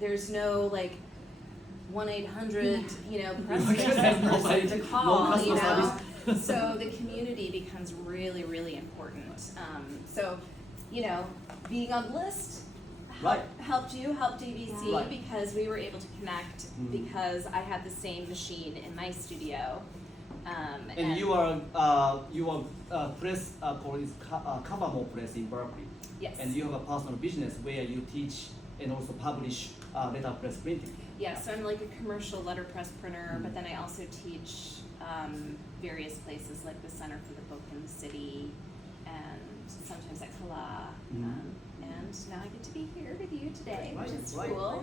there's no like 1-800, you know, press person to call, you know. So the community becomes really, really important. So, you know, being on the list helped DVC because we were able to connect because I had the same machine in my studio. And you are press called Covermore Press in Berkeley. Yes. And you have a personal business where you teach and also publish letterpress printing. Yeah, so I'm like a commercial letterpress printer, but then I also teach various places like the Center for the Book in the City, and sometimes at Kala. And now I get to be here with you today, which is cool.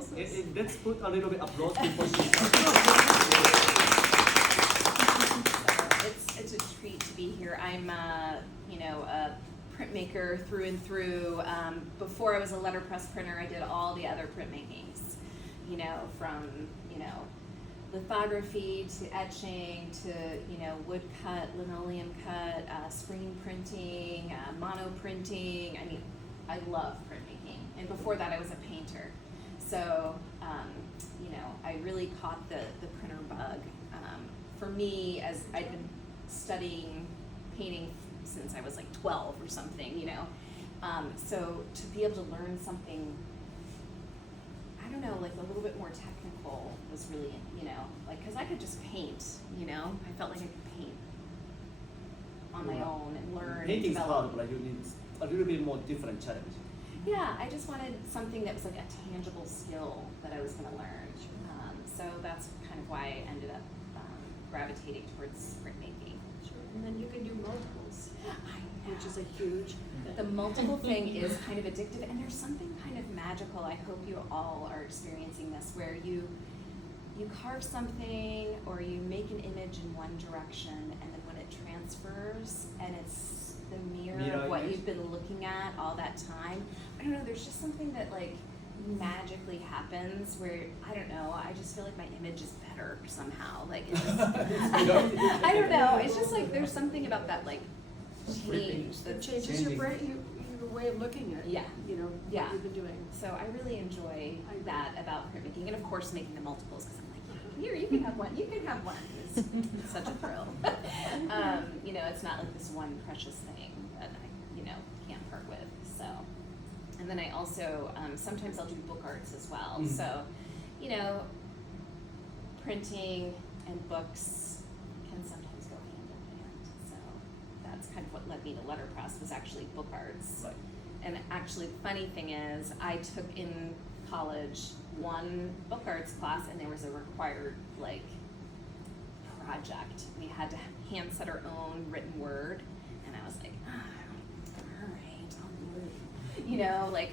Let's put a little bit applause before she. It's a treat to be here. I'm you know, a printmaker through and through. Before I was a letterpress printer, I did all the other printmakings, you know, from, you know, lithography to etching to, you know, wood cut, linoleum cut, screen printing, mono printing. I mean, I love printmaking. And before that, I was a painter. So, you know, I really caught the printer bug. For me, as I'd been studying painting since I was like 12 or something, you know. So to be able to learn something, I don't know, like a little bit more technical was really, you know, like, cause I could just paint, you know, I felt like I could paint on my own and learn. Painting's hard, but you need a little bit more different challenge. Yeah, I just wanted something that was like a tangible skill that I was gonna learn. So that's kind of why I ended up gravitating towards printmaking. Sure. And then you can do multiples, which is a huge. The multiple thing is kind of addictive, and there's something kind of magical. I hope you all are experiencing this, where you carve something or you make an image in one direction, and then when it transfers and it's the mirror of what you've been looking at all that time, I don't know, there's just something that like magically happens where, I don't know, I just feel like my image is better somehow. Like it's just, I don't know, it's just like there's something about that like change that changes your brain, your way of looking at it. Yeah. You know, what you've been doing. So I really enjoy that about printmaking, and of course making the multiples, because I'm like, here, you can have one, you can have one. It's such a thrill. You know, it's not like this one precious thing that I, you know, can't part with. So, and then I also sometimes I'll do book arts as well. So, you know, printing and books can sometimes go hand in hand. So that's kind of what led me to Letterpress, was actually book arts. Right. And actually, the funny thing is, I took in college one book arts class, and there was a required like project. We had to hand set our own written word, and I was like, all right, I'll do it. You know, like,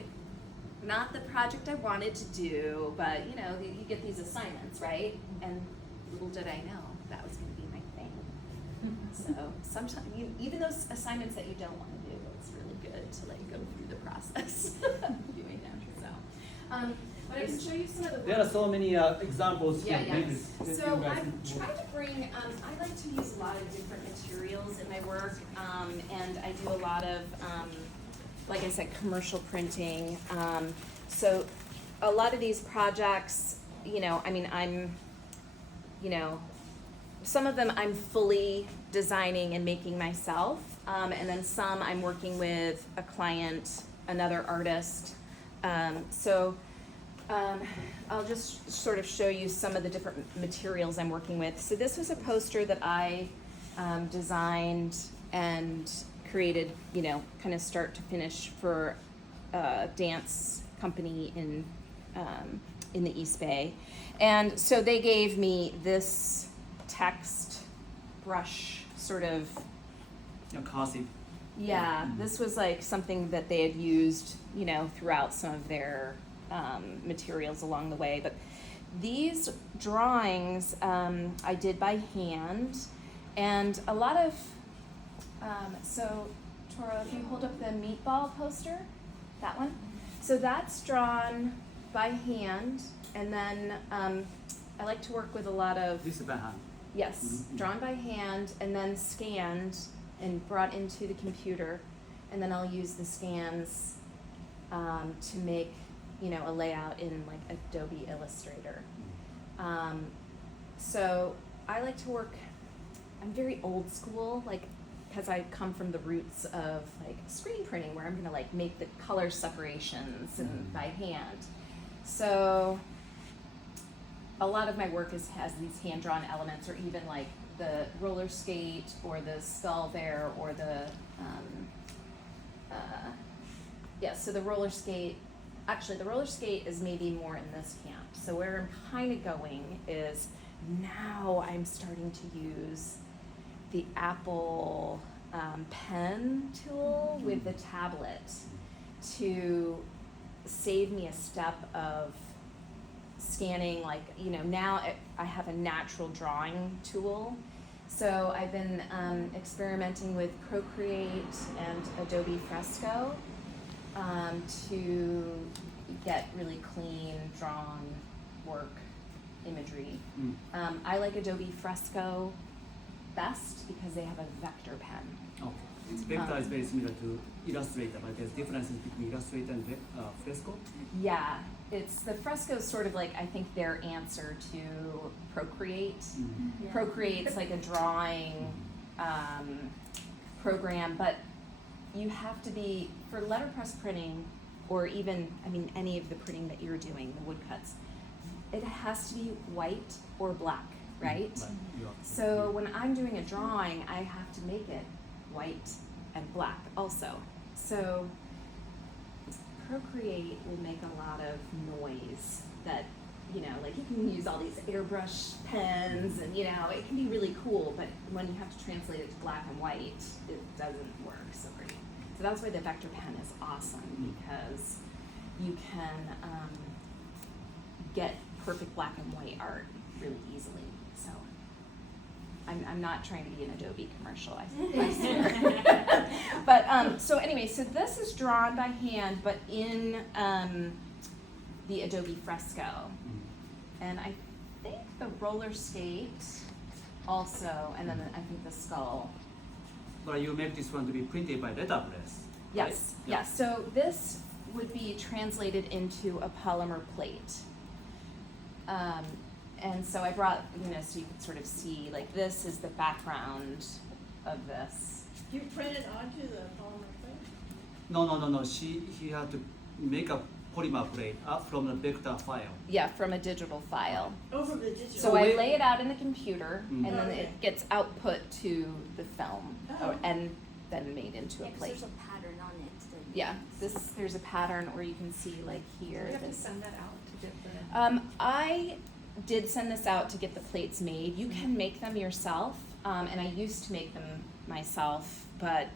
not the project I wanted to do, but you know, you get these assignments, right? And little did I know that was going to be my thing. So sometimes, even those assignments that you don't want to do, it's really good to like go through the process of doing them. So, but I can show you some of the work. There are so many examples. Yeah, here. yes. Maybe So you guys I've tried to bring, I like to use a lot of different materials in my work, and I do a lot of, like I said, commercial printing. So a lot of these projects, you know, I mean, you know, some of them I'm fully designing and making myself, and then some I'm working with a client, another artist. I'll just sort of show you some of the different materials I'm working with. So this was a poster that I designed and created, you know, kind of start to finish for a dance company in the East Bay. And so they gave me this text brush sort of, Cursive. yeah, this was like something that they had used, you know, throughout some of their materials along the way. But these drawings I did by hand, and a lot of, so Toro, if you hold up the meatball poster, that one. So that's drawn by hand, and then I like to work with a lot of, This is by hand. yes, drawn by hand and then scanned and brought into the computer, and then I'll use the scans to make a layout in like Adobe Illustrator. So I like to work, I'm very old school, like, because I come from the roots of like screen printing where I'm gonna like make the color separations and by hand. So a lot of my work has these hand-drawn elements, or even like the roller skate or the skull there, or the so the roller skate. Actually, the roller skate is maybe more in this camp. So where I'm kind of going is now I'm starting to use the Apple pen tool with the tablet to save me a step of scanning, like, now I have a natural drawing tool. So I've been experimenting with Procreate and Adobe Fresco to get really clean, drawn work imagery. I like Adobe Fresco best because they have a vector pen. Okay. It's vector is very similar to Illustrator, but there's differences between Illustrator and Fresco? Yeah, the Fresco is sort of like, I think, their answer to Procreate. Yeah. Procreate's like a drawing program, but you have to be, for letterpress printing, or even, any of the printing that you're doing, the woodcuts, it has to be white or black, right? Yeah. So when I'm doing a drawing, I have to make it white and black also. So Procreate will make a lot of noise that, like you can use all these airbrush pens and, it can be really cool, but when you have to translate it to black and white, it doesn't work so great. So that's why the vector pen is awesome, because you can get perfect black and white art really easily. So I'm not trying to be an Adobe commercial, I swear. But so anyway, so this is drawn by hand, but in the Adobe Fresco. And I think the roller skate also, and then I think the skull. But you make this one to be printed by Letterpress. Yes, right? yes. So this would be translated into a polymer plate. And so I brought, so you could sort of see, like, this is the background of this. You printed onto the polymer plate? No. He had to make a polymer plate up from the vector file. Yeah, from a digital file. Oh, from the digital. So I lay it out in the computer, and then Okay. it gets output to the film, Oh. and then made into a Yeah, 'cause plate. there's a pattern on it. Yeah, there's a pattern, or you can see, like, here. Do you have to this. send that out to get the? I did send this out to get the plates made. You can make them yourself, and I used to make them myself, but,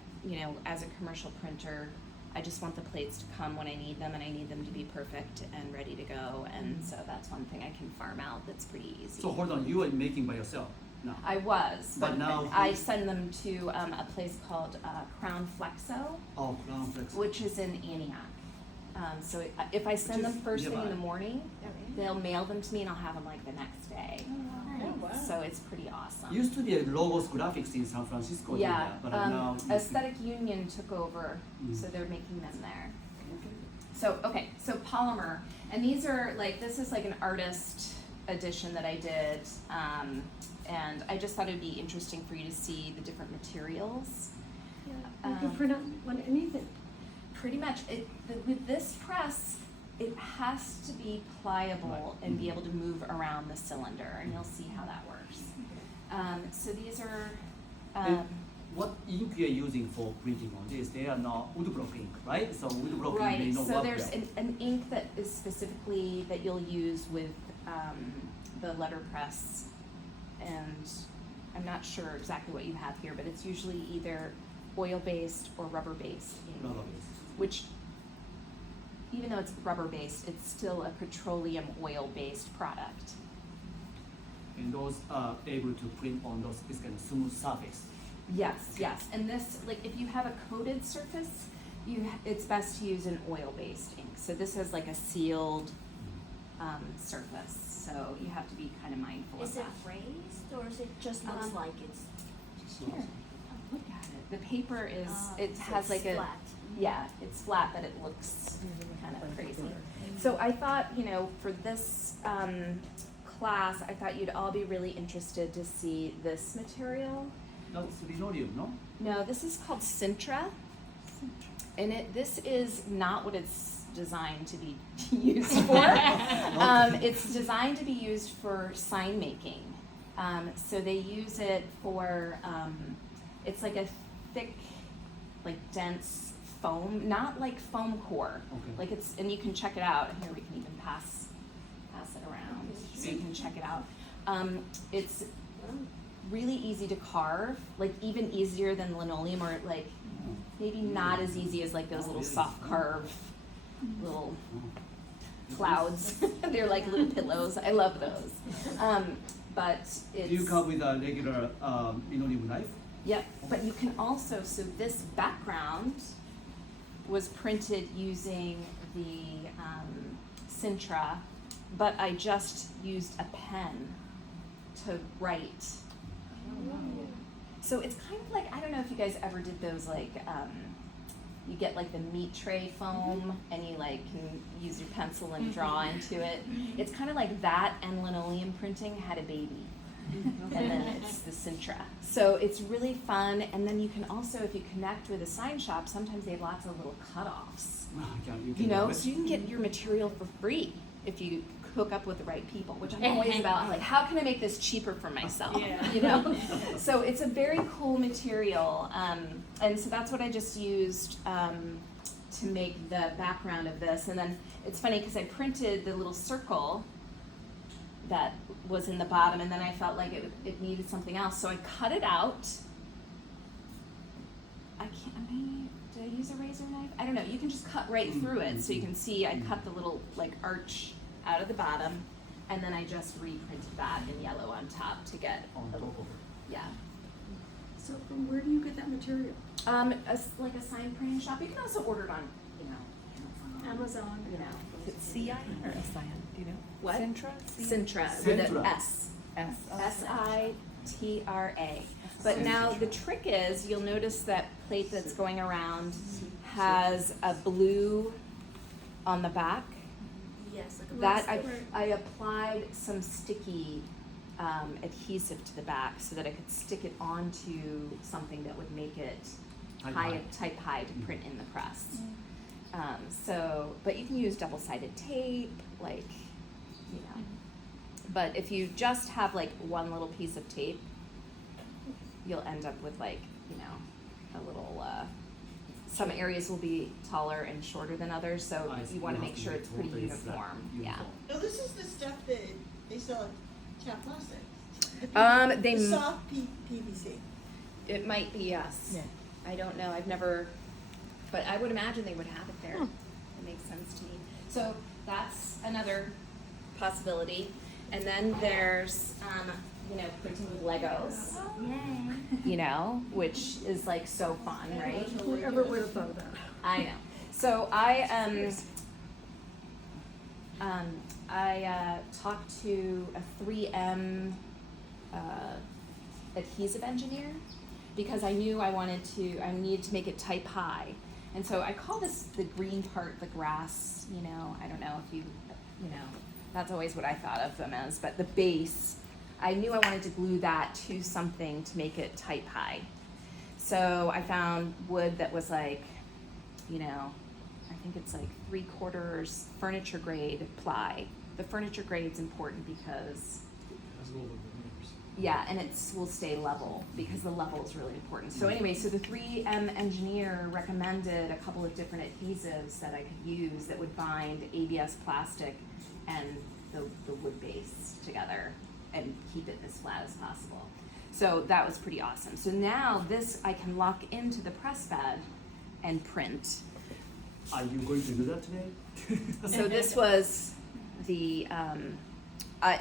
as a commercial printer, I just want the plates to come when I need them, and I need them to be perfect and ready to go, and so that's one thing I can farm out that's pretty easy. So hold on, you are making by yourself now? I was, But but now- I send them to a place called Crown Flexo, Oh, Crown Flex. which is in Antioch. So if I send them first thing in nearby. the morning, they'll mail them to me, and I'll have them like the next day. Oh, wow. So it's pretty awesome. Used to be a Logos Graphics in San Francisco. Yeah, but now it's- Aesthetic Union took over, so they're making them there. So, okay, so polymer, and these are like, this is like an artist edition that I did, and I just thought it'd be interesting for you to see the different materials. Yeah, you can print on anything. Pretty much, with this press, it has to be pliable Right. and be able to move around the cylinder, and you'll see how that works. So these are, And what ink you're using for printing on this? They are not woodblock ink, right? So woodblock ink may right, not so work there's well. an ink that is specifically that you'll use with the letterpress, and I'm not sure exactly what you have here, but it's usually either oil-based or rubber-based ink. Rubber-based. Which, even though it's rubber-based, it's still a petroleum oil-based product. And those are able to print on this kind of smooth surface. Yes, and this, like, if you have a coated surface, it's best to use an oil-based ink. So this is like a sealed surface, so you have to be kind of mindful Is of it that. raised or is it just looks like it's? Here, look at it. The paper is, it so has it's like a, flat. yeah, it's flat, but it looks kind of crazy. So I thought, for this class, I thought you'd all be really interested to see this material. That's linoleum, no? No, this is called Sintra. And this is not what it's designed to be used for. It's designed to be used for sign making. So they use it for, it's like a thick, like dense foam, not like foam core. Okay. Like it's, and you can check it out. Here we can even pass it around so you can check it out. It's really easy to carve, like even easier than linoleum, or like maybe not as easy as like those little soft carve little clouds. They're like little pillows. I love those. But it's. Do you come with a regular linoleum knife? Yep, but you can also, so this background was printed using the Sintra, but I just used a pen to write. So it's kind of like, I don't know if you guys ever did those, like, you get like the meat tray foam and you like can use your pencil and draw into it. It's kind of like that, and linoleum printing had a baby. And then it's the Sintra. So it's really fun, and then you can also, if you connect with a sign shop, sometimes they have lots of little cutoffs. So you can get your material for free if you hook up with the right people, which I'm always about, like, how can I make this cheaper for myself? So it's a very cool material, and so that's what I just used to make the background of this. And then it's funny because I printed the little circle that was in the bottom, and then I felt like it needed something else, so I cut it out. Did I use a razor knife? I don't know. You can just cut right through it, so you can see I cut the little like arch out of the bottom, and then I just reprinted that in yellow on top to get On top of it. yeah. So from where do you get that material? Like a sign printing shop. You can also order it on, Amazon. Is it CI or SIN? Do you know? What? Sintra? Sintra with an Sintra. S. S. S-I-T-R-A. But now the trick is, you'll notice that plate that's going around has a blue on the back. Yes, like a That plastic. I applied some sticky adhesive to the back so that I could stick it onto something that would make it type high to print in the press. But you can use double-sided tape, but if you just have like one little piece of tape, you'll end up with a little, some areas will be taller and shorter than others, so you wanna make sure it's pretty uniform, yeah. No, this is the stuff that they sell at Tap Plastic. They The soft PVC. It might be, yes. Yeah. I don't know, I've never, but I would imagine they would have it there. It makes sense to me. So that's another possibility. And then there's, printing with Legos, Yay. which is like so fun, right? Whoever would have thought of that? I know. So I talked to a 3M adhesive engineer because I knew I needed to make it type high. And so I call this the green part, the grass, I don't know if that's always what I thought of them as, but the base, I knew I wanted to glue that to something to make it type high. So I found wood that was like, I think it's like 3/4 furniture grade ply. The furniture grade's important because and will stay level because the level is really important. So anyway, so the 3M engineer recommended a couple of different adhesives that I could use that would bind ABS plastic and the wood base together and keep it as flat as possible. So that was pretty awesome. So now this I can lock into the press bed and print. Are you going to do that today? So this was the,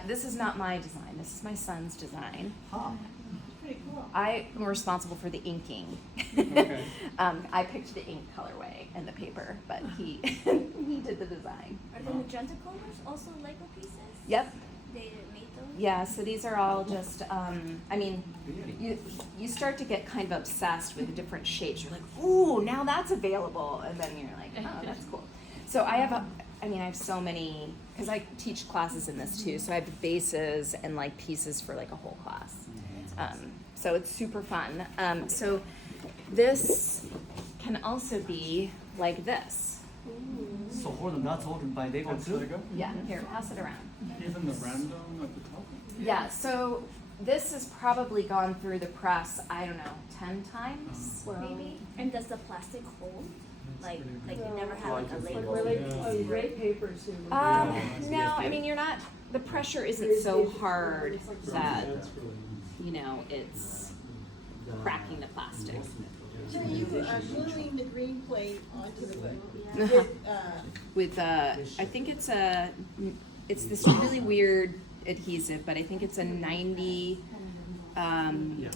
this is not my design, this is my son's design. Huh. Pretty cool. I am responsible for the inking. Okay. I picked the ink colorway and the paper, but he did the design. Are the magenta colors also Lego pieces? Yep, They made those? yeah, so these are all just, Really? you start to get kind of obsessed with the different shapes. You're like, ooh, now that's available. And then you're like, oh, that's cool. So I have I mean, I have so many, because I teach classes in this too, so I have bases and like pieces for like a whole class. So it's super fun. So this can also be like this. So hold on, that's all by Lego That's too? Lego? Yeah, here, pass it around. Even the random at the top? Yeah, so this has probably gone through the press, I don't know, 10 times maybe? And does the plastic hold? Like you never have like a Like label? really, oh, great papers too. No, I mean, you're not, the pressure isn't so hard that, you know, it's cracking the plastic. So you gluing the green plate onto the book Uh-huh. with, With I think it's this really weird adhesive, but I think it's a 90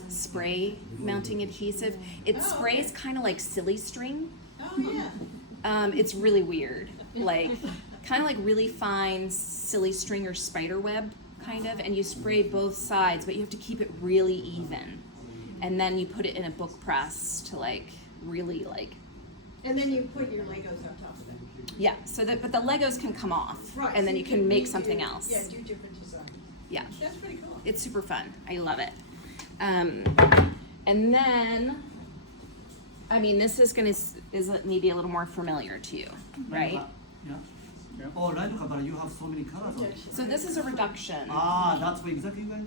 spray mounting adhesive. It sprays kind of like silly string. oh yeah. It's really weird, like kind of like really fine silly string or spider web kind of, and you spray both sides, but you have to keep it really even, and then you put it in a book press to like really like. And then you put your Legos on top of it. Yeah, so that, but the Legos can come off, Right. and then so you can make redo- something else. Yeah, do different designs. Yeah, That's pretty cool. it's super fun. I love it. And then, I mean, this is maybe a little more familiar to you, right? Yeah. Yeah. Oh, right, but you have so many colors on it. So this is a reduction. Ah, that's what exactly when.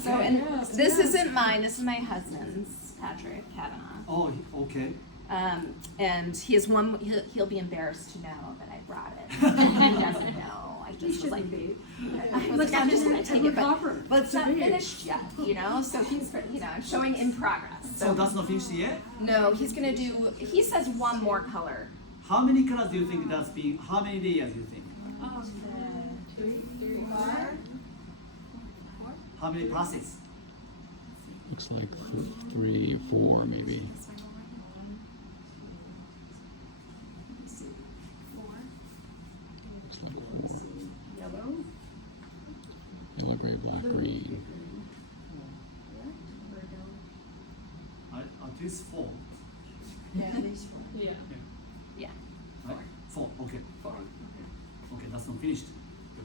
So, and this isn't mine. This is my husband's, Patrick Kavanaugh. Oh, okay. And he has one. He'll be embarrassed to know that I brought it. He doesn't know. I just was like, I was like, I'm just gonna take it, but it's not finished yet, you know. So he's, you know, I'm showing in progress. So that's not finished yet? No, he's gonna do. He says one more color. How many colors do you think that's being, how many layers do you think? Three, four. How many plastics? Looks like 3, 4 maybe. Looks like 4. Yellow, gray, black, green. At least 4, Yeah, at least four. Yeah. Yeah. right? 4, okay. Okay, that's not finished.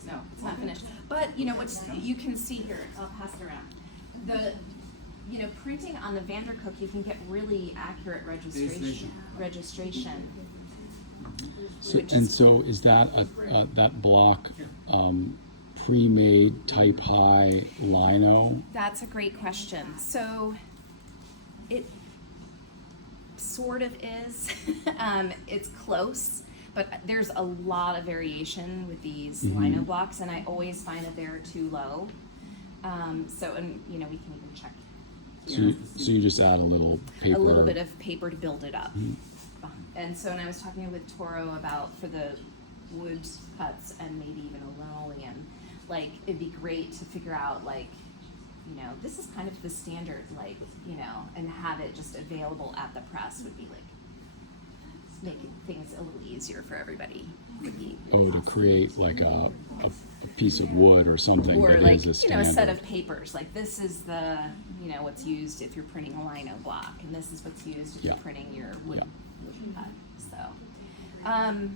No, it's not finished. But you know what's you can see here. I'll pass it around. The printing on the Vandercook, you can get really accurate registration. So, Which and is- so is that that block pre-made type high lino? That's a great question. So it sort of is. It's close, but there's a lot of variation with these lino blocks, and I always find that they're too low. So, and we can even check here. So you just add a little paper. A little bit of paper to build it up. And so when I was talking with Toro about for the wood cuts and maybe even a linoleum, like it'd be great to figure out like, this is kind of the standard, like, and have it just available at the press would be like making things a little easier for everybody. Would be really to awesome. create like a piece of wood or something Or that like, is a a standard. set of papers, like this is the, what's used if you're printing a lino block, and this is what's used if you're Yeah. printing your wood, Yeah. wood cut, so.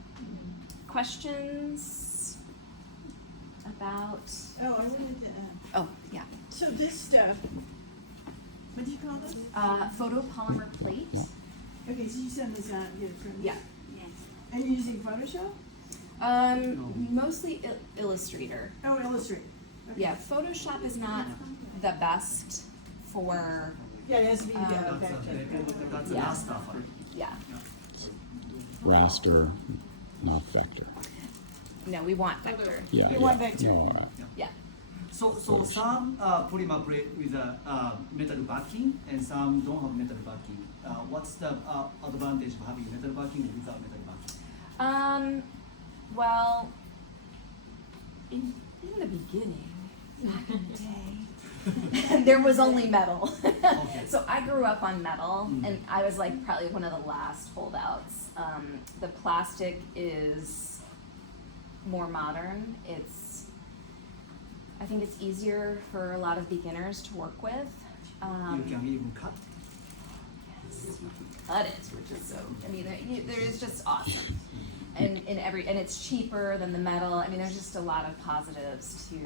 Questions about, Oh, I wanted to, oh, yeah, so this stuff, what do you call this? photopolymer plate, Okay, so you send this out and get it printed? yeah. And you're using Photoshop? Mostly Illustrator. Oh, Illustrator. Okay. Yeah, Photoshop is not the best for, Yeah, it has to be, That's Yeah. the last stuff. Right? yeah, Raster, not vector. no, we want vector, Yeah. You yeah. want vector. Oh, all right. yeah. So some polymer plate with a metal backing and some don't have metal backing. What's the advantage of having metal backing without metal backing? Well, in the beginning, back in the day, there was only metal. Okay. So I grew up on metal, Mm. and I was like probably one of the last holdouts. The plastic is more modern. I think it's easier for a lot of beginners to work with. You can even cut. Cut it, which is so, there is just awesome. and it's cheaper than the metal. I mean, there's just a lot of positives to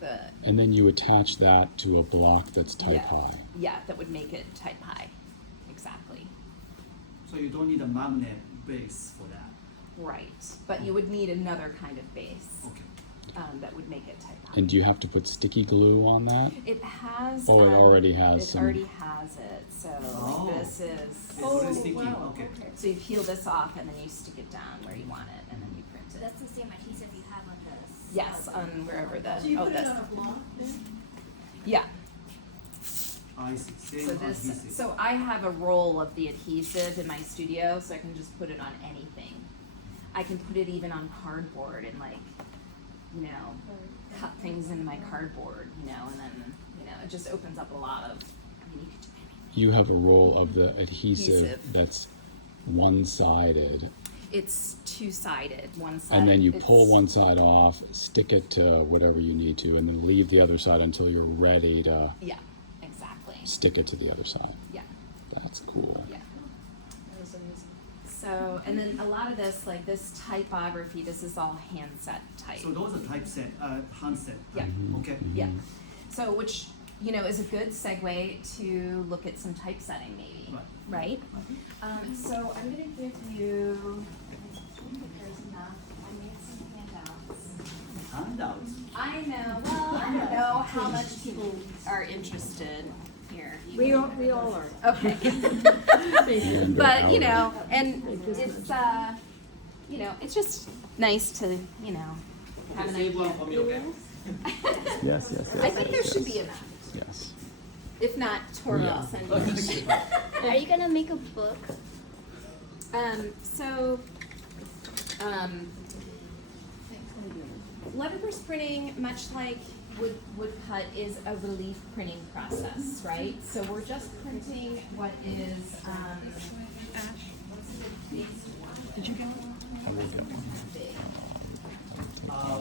the. And then you attach that to a block that's type Yeah. high. Yeah, that would make it type high. Exactly. So you don't need a magnet base for that. Right. But you would need another kind of base Okay. that would make it type high. And do you have to put sticky glue on that? It has. Oh, it already has It some- already has it. So Oh. this is. It's already sticky. Okay. So you peel this off and then you stick it down where you want it, and then you print So it. that's the same adhesive you have on the. Yes, on wherever the. So you oh, put this. it on a block then? Yeah. I see. Same So this. adhesive. So I have a roll of the adhesive in my studio, so I can just put it on anything. I can put it even on cardboard and cut things into my cardboard, and then it just opens up a lot of. I mean, you could do anything. You have a roll of the adhesive Adhesive. that's one-sided, It's two-sided. One side. and then you it's- pull one side off, stick it to whatever you need to, and then leave the other side until you're ready to Yeah. Exactly. stick it to the other side. Yeah. That's cool. Yeah. So, and then a lot of this, like this typography, this is all handset type. So those are typeset, handset. Yeah. Mhm, Okay. mhm. Yeah. So, which, is a good segue to look at some typesetting maybe, Right. right? So I'm gonna give you, I think there's enough, I made some handouts. Handouts. I know, well, I don't know how much people are interested here. We all are. Okay. And But, out. and it's, it's just nice to, have an idea. Yes, yes, yes. I think there yes, should be yes. enough. Yes. If not, Tori will send you. Are you gonna make a book? So, letterpress printing, much like woodcut, is a relief printing process, right? So we're just printing what is, Did you go?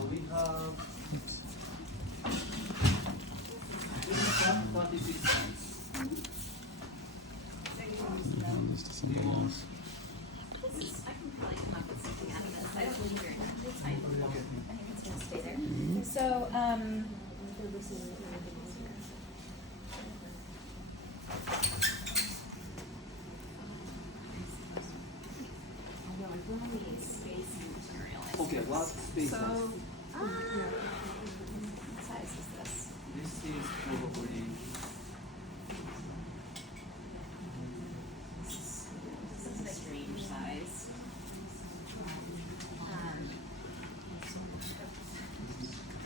We have 26 cents. This to somebody else. I can probably come up with something out of this. I don't need very much. It's fine. I think it's gonna stay there. So, I know, I really need spacing material. Okay, what space? So, what size is this? This is probably This is a strange size.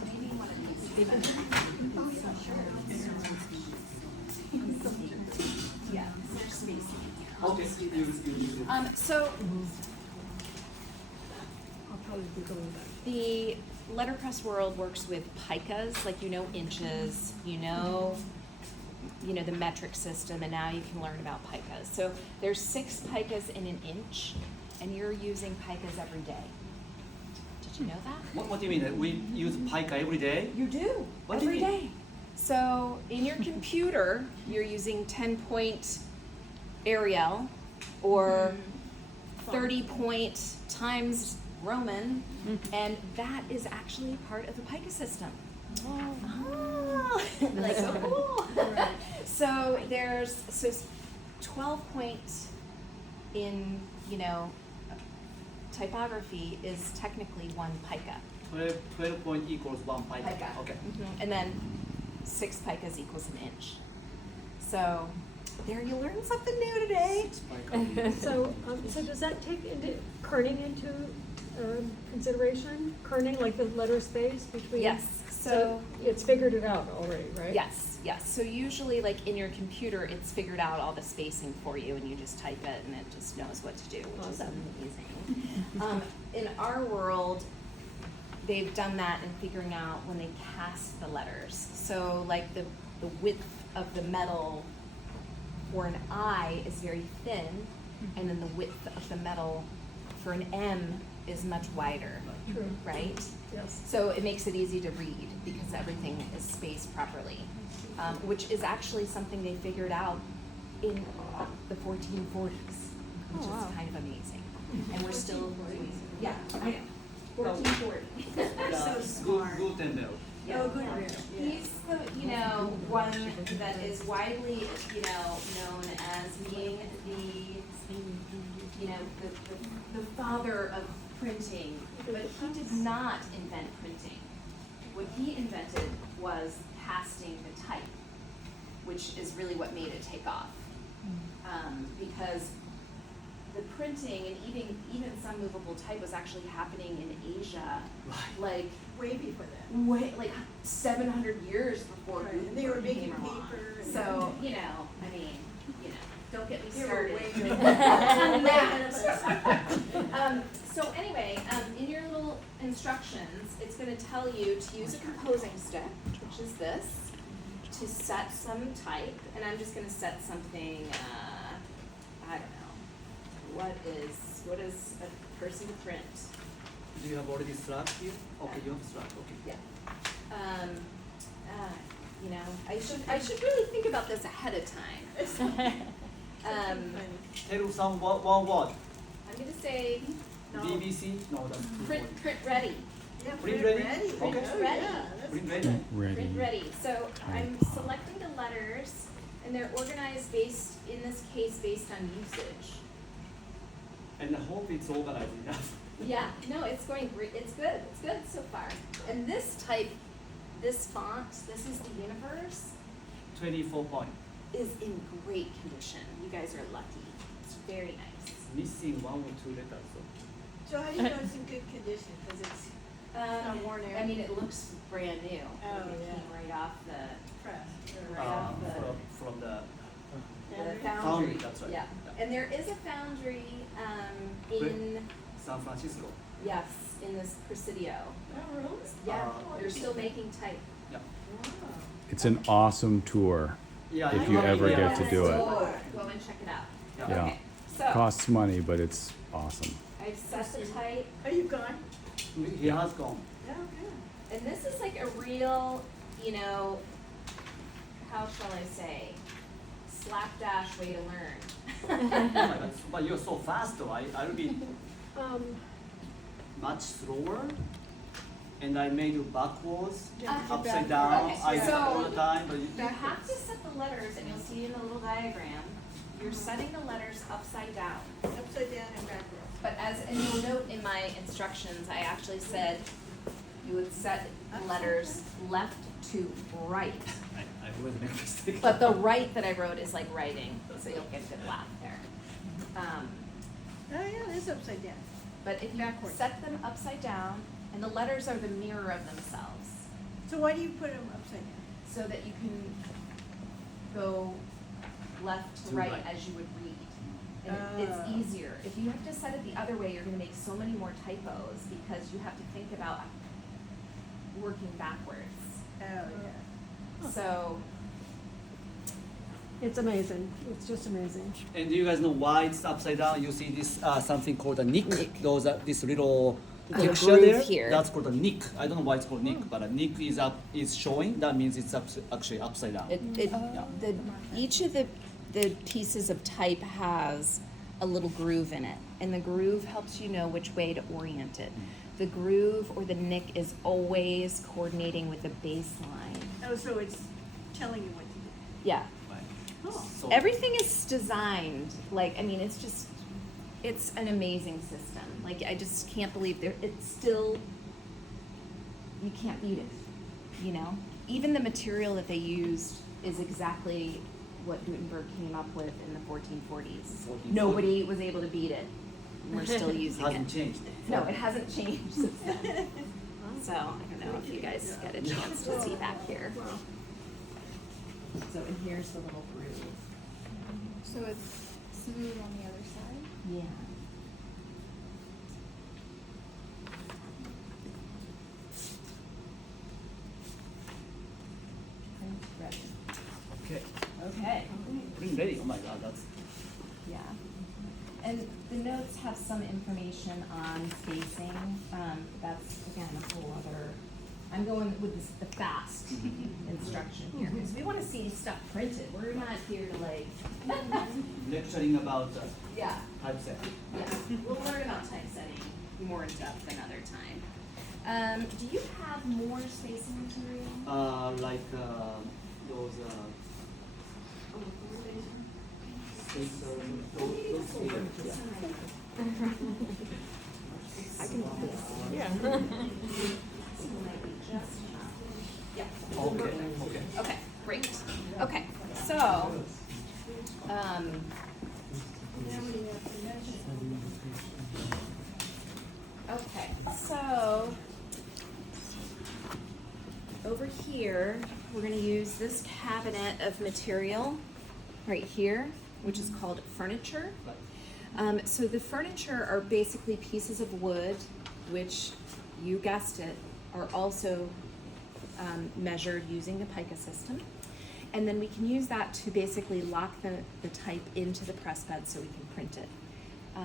Maybe one of these. Oh, yeah, sure. Yeah, there's spacing in here. I'll okay. just do You this. do it. So I'll probably be going back. the letterpress world works with picas, like inches, the metric system, and now you can learn about picas. So there's 6 picas in an inch, and you're using picas every day. Did you know that? What do you mean? That we use Pica every day? You do, What do you every mean? day. So in your computer, you're using 10-point Arial or 30-point Times Roman, and that is actually part of the Pica system. Oh, like so cool. So there's 12-point in typography is technically 1 pica. 12 point equals 1 Pica. Pica. Okay. And then 6 picas equals an inch. So there, you learned something new today. So does that take kerning into consideration? Kerning, like the letter space between? Yes. So it's figured it out already, right? yes, yes. So usually, like in your computer, it's figured out all the spacing for you, and you just type it, and it just knows what to do, which is amazing. In our world, they've done that in figuring out when they cast the letters. So like the width of the metal for an I is very thin, and then the width of the metal for an M is much wider, True. right? Yes. So it makes it easy to read because everything is spaced properly, which is actually something they figured out in the 1440s, which Oh, wow. is kind of amazing. And we're still doing Yeah, I am. 1440. Yeah, smart. Gutenberg. Yeah. Oh, good, yeah. He's the, one that is widely, known as being the father of printing, but he did not invent printing. What he invented was casting the type, which is really what made it take off. Because the printing and even some movable type was actually happening in Asia, like Way before that. way like 700 years before Right, and Gutenberg they were making came along. paper and- So don't get me They were started way with ahead on of that. So anyway, in your little instructions, it's going to tell you to use a composing stick, which is this, to set some type, and I'm just going to set something. I don't know. What is a person to print? Do you have already Slack here? Okay, you have Slack, okay. Yeah. I should really think about this ahead of time. Tell some one word. I'm gonna say No. DVC? No, that's too print ready. Yeah, Print print ready? ready. Okay. Oh, Ready. yeah, that's Print ready. Ready. Print ready. So I'm Type. selecting the letters, and they're organized in this case, based on usage. And I hope it's organized enough. Yeah, no, it's going great. It's good so far. And this type, this font, this is the Universe, 24 point. is in great condition. You guys are lucky. It's very nice. Missing 1 or 2 letters. So how do you know it's in good condition? Because it's not worn out. I mean, it looks brand new. Oh, Like it yeah. came right off the pressed. Right off From the foundry. foundry, that's right. Yeah, and there is a foundry in San Francisco. yes, in this Presidio. Oh, really? Yeah, they're still making type. Yeah. It's an awesome tour. Yeah. If you ever get to do it. So, go and check it out. Yeah. Yeah. Okay, so Costs money, but it's awesome. I've set the type, Are you gone? He has gone. Yeah, good. and this is like a real, how shall I say, slapdash way to learn. Oh my God, but you're so fast though. I'll be much slower. And I made it backwards, upside down. Okay, I do it so all the time, but You have to set the letters, and you'll see in the little diagram, you're setting the letters upside down. Upside down and backwards. But and you'll note in my instructions, I actually said you would set letters left to right. I always make a mistake. But the right that I wrote is like writing, so you'll get a good laugh there. Oh, yeah, it is upside down. But if you Backwards. set them upside down, and the letters are the mirror of themselves, So why do you put them upside down? so that you can go left to To right right. as you would read. And it's Oh. easier. If you have to set it the other way, you're gonna make so many more typos because you have to think about working backwards. Oh, yeah. So, It's amazing. It's just amazing. And do you guys know why it's upside down? You see this something called a nick. Those are this little The texture groove there. here. That's called a nick. I don't know why it's called nick, but a nick is showing. That means it's actually upside down. each of the pieces of type has a little groove in it, and the groove helps you know which way to orient it. The groove or the nick is always coordinating with the baseline. Oh, so it's telling you what to do. Yeah. Right. Oh. So, Everything is designed, it's an amazing system. Like, I just can't believe it's still, you can't beat it, Even the material that they used is exactly what Gutenberg came up with in the 1440s. 1440. Nobody was able to beat it. We're still using hasn't it. changed. No, it hasn't changed since then. So, I don't know if you guys get a chance to see back here. So, and here's the little groove. So it's smooth on the other side? Yeah. Print ready. Okay. Okay. Print ready. Oh my God, that's. Yeah. And the notes have some information on spacing. That's, again, a whole other, I'm going with the fast instruction here, because we want to see stuff printed. We're not here to Lecturing about yeah, typesetting. yeah. We'll learn about typesetting. more in depth another time. Do you have more spacing material? Like those I can do this. Yeah. Yeah. Okay. Okay, great. Okay, so, okay, so over here, we're gonna use this cabinet of material right here, which is called furniture. So the furniture are basically pieces of wood, which, you guessed it, are also measured using the pica system. And then we can use that to basically lock the type into the press bed so we can print it. I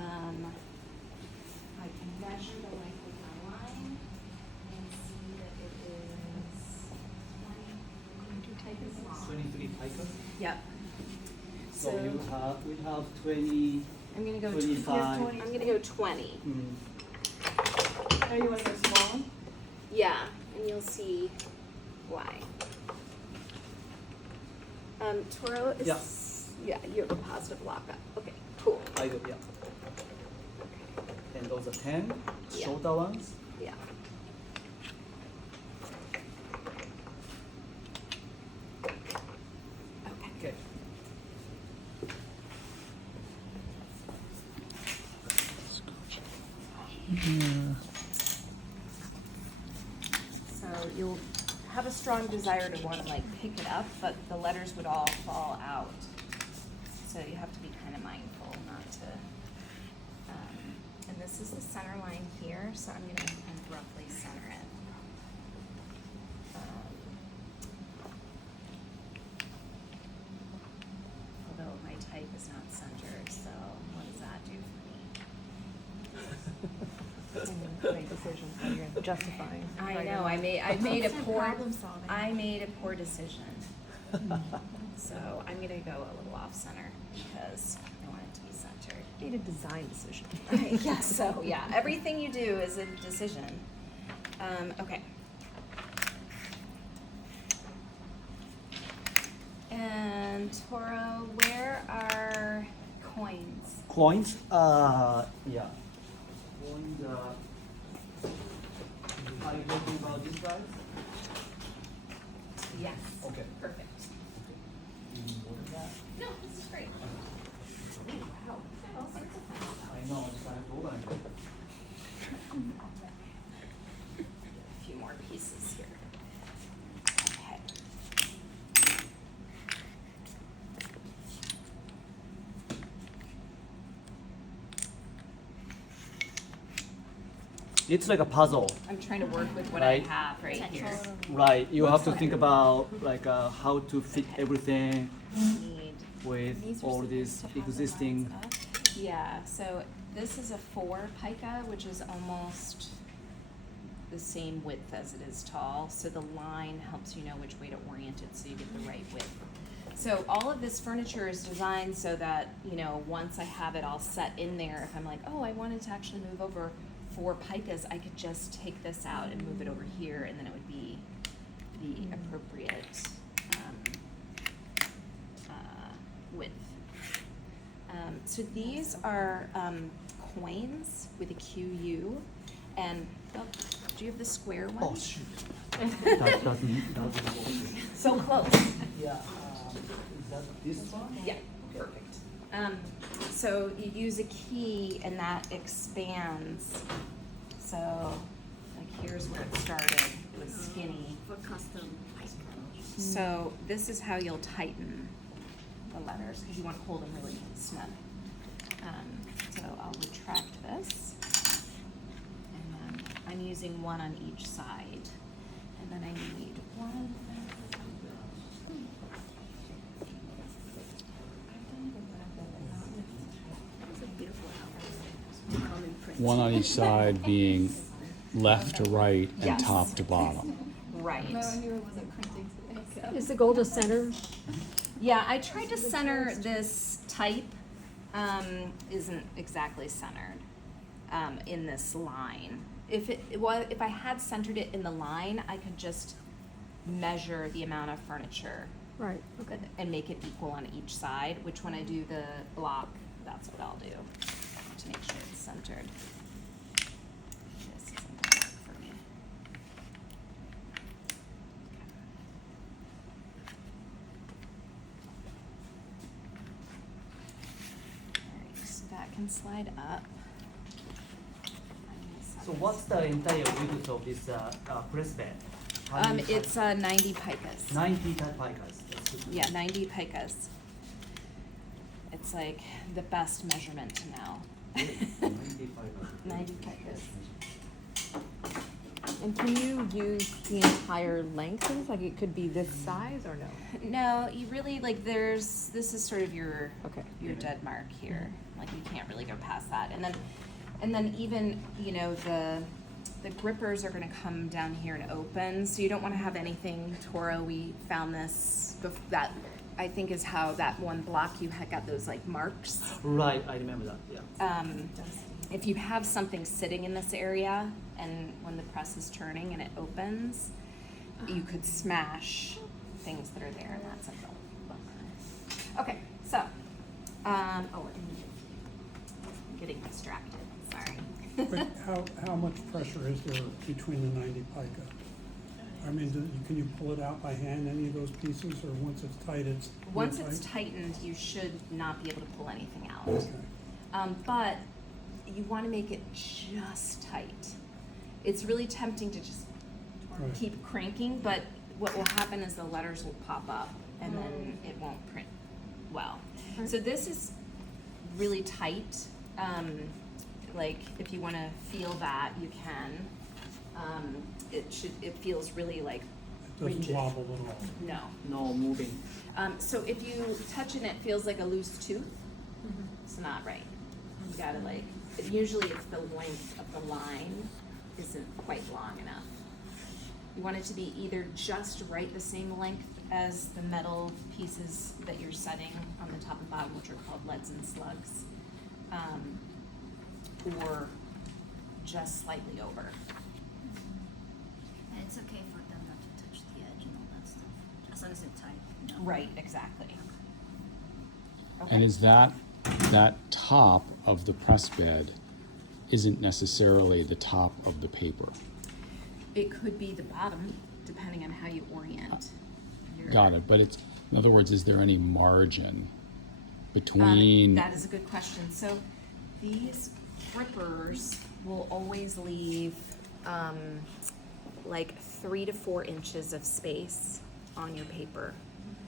can measure the length of my line and see that it is 23 pica. Yep. So we have 20. I'm gonna go 25. I'm gonna go 20. Oh, you want to go small? Yeah, and you'll see why. Toro is, yeah, you have a positive lockup. Okay, cool. I do, yeah. And those are 10 Yeah. shorter ones. Yeah. Okay. So you'll have a strong desire to want to like pick it up, but the letters would all fall out. So you have to be kind of mindful not to. And this is the center line here, so I'm going to kind of roughly center it. Although my type is not centered, so what does that do for me? Make decisions that you're justifying. I right know, or I wrong. made a poor, Problem solving. I made a poor decision. So I'm gonna go a little off center because I want it to be centered. Made a design decision. I guess so, yeah. Everything you do is a decision. Okay. And Toro, where are coins? Coins, yeah. Coins, are you talking about this guy? Yes. Okay. Perfect. No, this is great. Wow. All sorts of fun stuff. I know, it's kind of old. A few more pieces here. Okay. It's like a puzzle, I'm trying to work with what Right. I have right here. right? You have to think about like how to fit everything Need. with These are all supposed this to have the existing. lines up. Yeah, so this is a 4 pica, which is almost the same width as it is tall. So the line helps you know which way to orient it so you get the right width. So all of this furniture is designed so that, you know, once I have it all set in there, if I'm like, oh, I wanted to actually move over 4 picas, I could just take this out and move it over here, and then it would be the appropriate width. So these are coins with a QU, and oh, do you have the square one? Oh shoot! That doesn't work. So close. Yeah. Is that this one? Yeah, perfect. So you use a key and that expands. So like here's where it started, it was skinny. For custom. So this is how you'll tighten the letters because you want to hold them really snug. So I'll retract this. And then I'm using one on each side. And then I need one. One on each side being left to right and Yes. top to bottom. Right. No, he wasn't printing today, so. Is the goal to center? Yeah, I tried to center this type. Isn't exactly centered. in this line. If I had centered it in the line, I could just measure the amount of furniture Right, okay. and make it equal on each side, which when I do the block, that's what I'll do to make sure it's centered. This isn't gonna work for me. Alright, so that can slide up. So what's the entire width of this press bed? How many It's 90 picas. 90 picas. That's good. Yeah, 90 picas. It's like the best measurement to know. 90 picas. 90 picas. And can you use the entire length of this? Like it could be this size or no? No, you really like this is sort of your Okay. your dead mark here. Like you can't really go past that. And then even, you know, the grippers are going to come down here and open, so you don't want to have anything Toro. We found this that I think is how that one block you had got those like marks. Right, I remember that. Yeah. If you have something sitting in this area and when the press is turning and it opens, you could smash things that are there, and that's a bummer. Okay, so, I'm getting distracted, sorry. But how much pressure is there between the 90 pica? I mean, can you pull it out by hand, any of those pieces, or once it's tight, it's Once tight? it's tightened, you should not be able to pull anything out. Okay. But you want to make it just tight. It's really tempting to just Right. keep cranking, but what will happen is the letters will pop up and then it won't print well. So this is really tight. Like if you want to feel that, you can. It feels really like It doesn't rigid. wobble at all. No. No moving. So if you touch it, it feels like a loose tooth. It's not right. You gotta like, usually it's the length of the line isn't quite long enough. You want it to be either just right the same length as the metal pieces that you're setting on the top and bottom, which are called leads and slugs, or just slightly over. And it's okay for them not to touch the edge and all that stuff, as long as it's tight. You know? Right, exactly. And is that top of the press bed isn't necessarily the top of the paper? It could be the bottom, depending on how you orient. Got it, but it's, in other words, is there any margin between? That is a good question. So these grippers will always leave like 3 to 4 inches of space on your paper.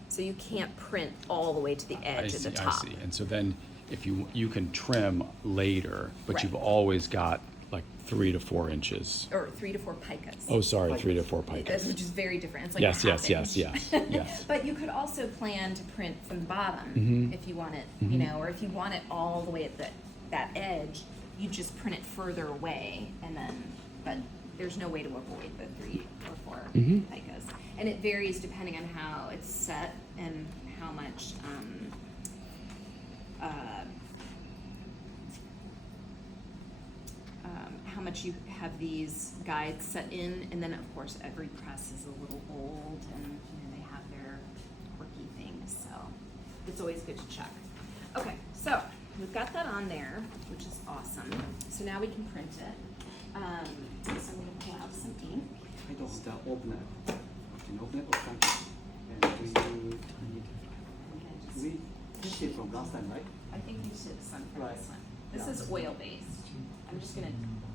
So you can't print all the way to the edge of the top. I see, and so then if you can trim later, but Right. you've always got like 3 to 4 inches. Or 3 to 4 picas. Oh, sorry, 3 to 4 picas. Which is very different. It's like Yes, a half yes, inch. yes. But you could also plan to print from the bottom Mhm. if you want it, you know, or if you want it all the way at that edge, you just print it further away and then, but there's no way to avoid the 3 or 4 Mhm. picas. And it varies depending on how it's set and how much, how much you have these guides set in, and then of course every press is a little old and you know, they have their quirky things, so it's always good to check. Okay, so we've got that on there, which is awesome. So now we can print it. So I'm gonna pull out some ink. I don't open it. Can open it or thank you. And we need, we finished it from last time, right? I think you should sun for Right. this one. This Yeah. is oil based. I'm just gonna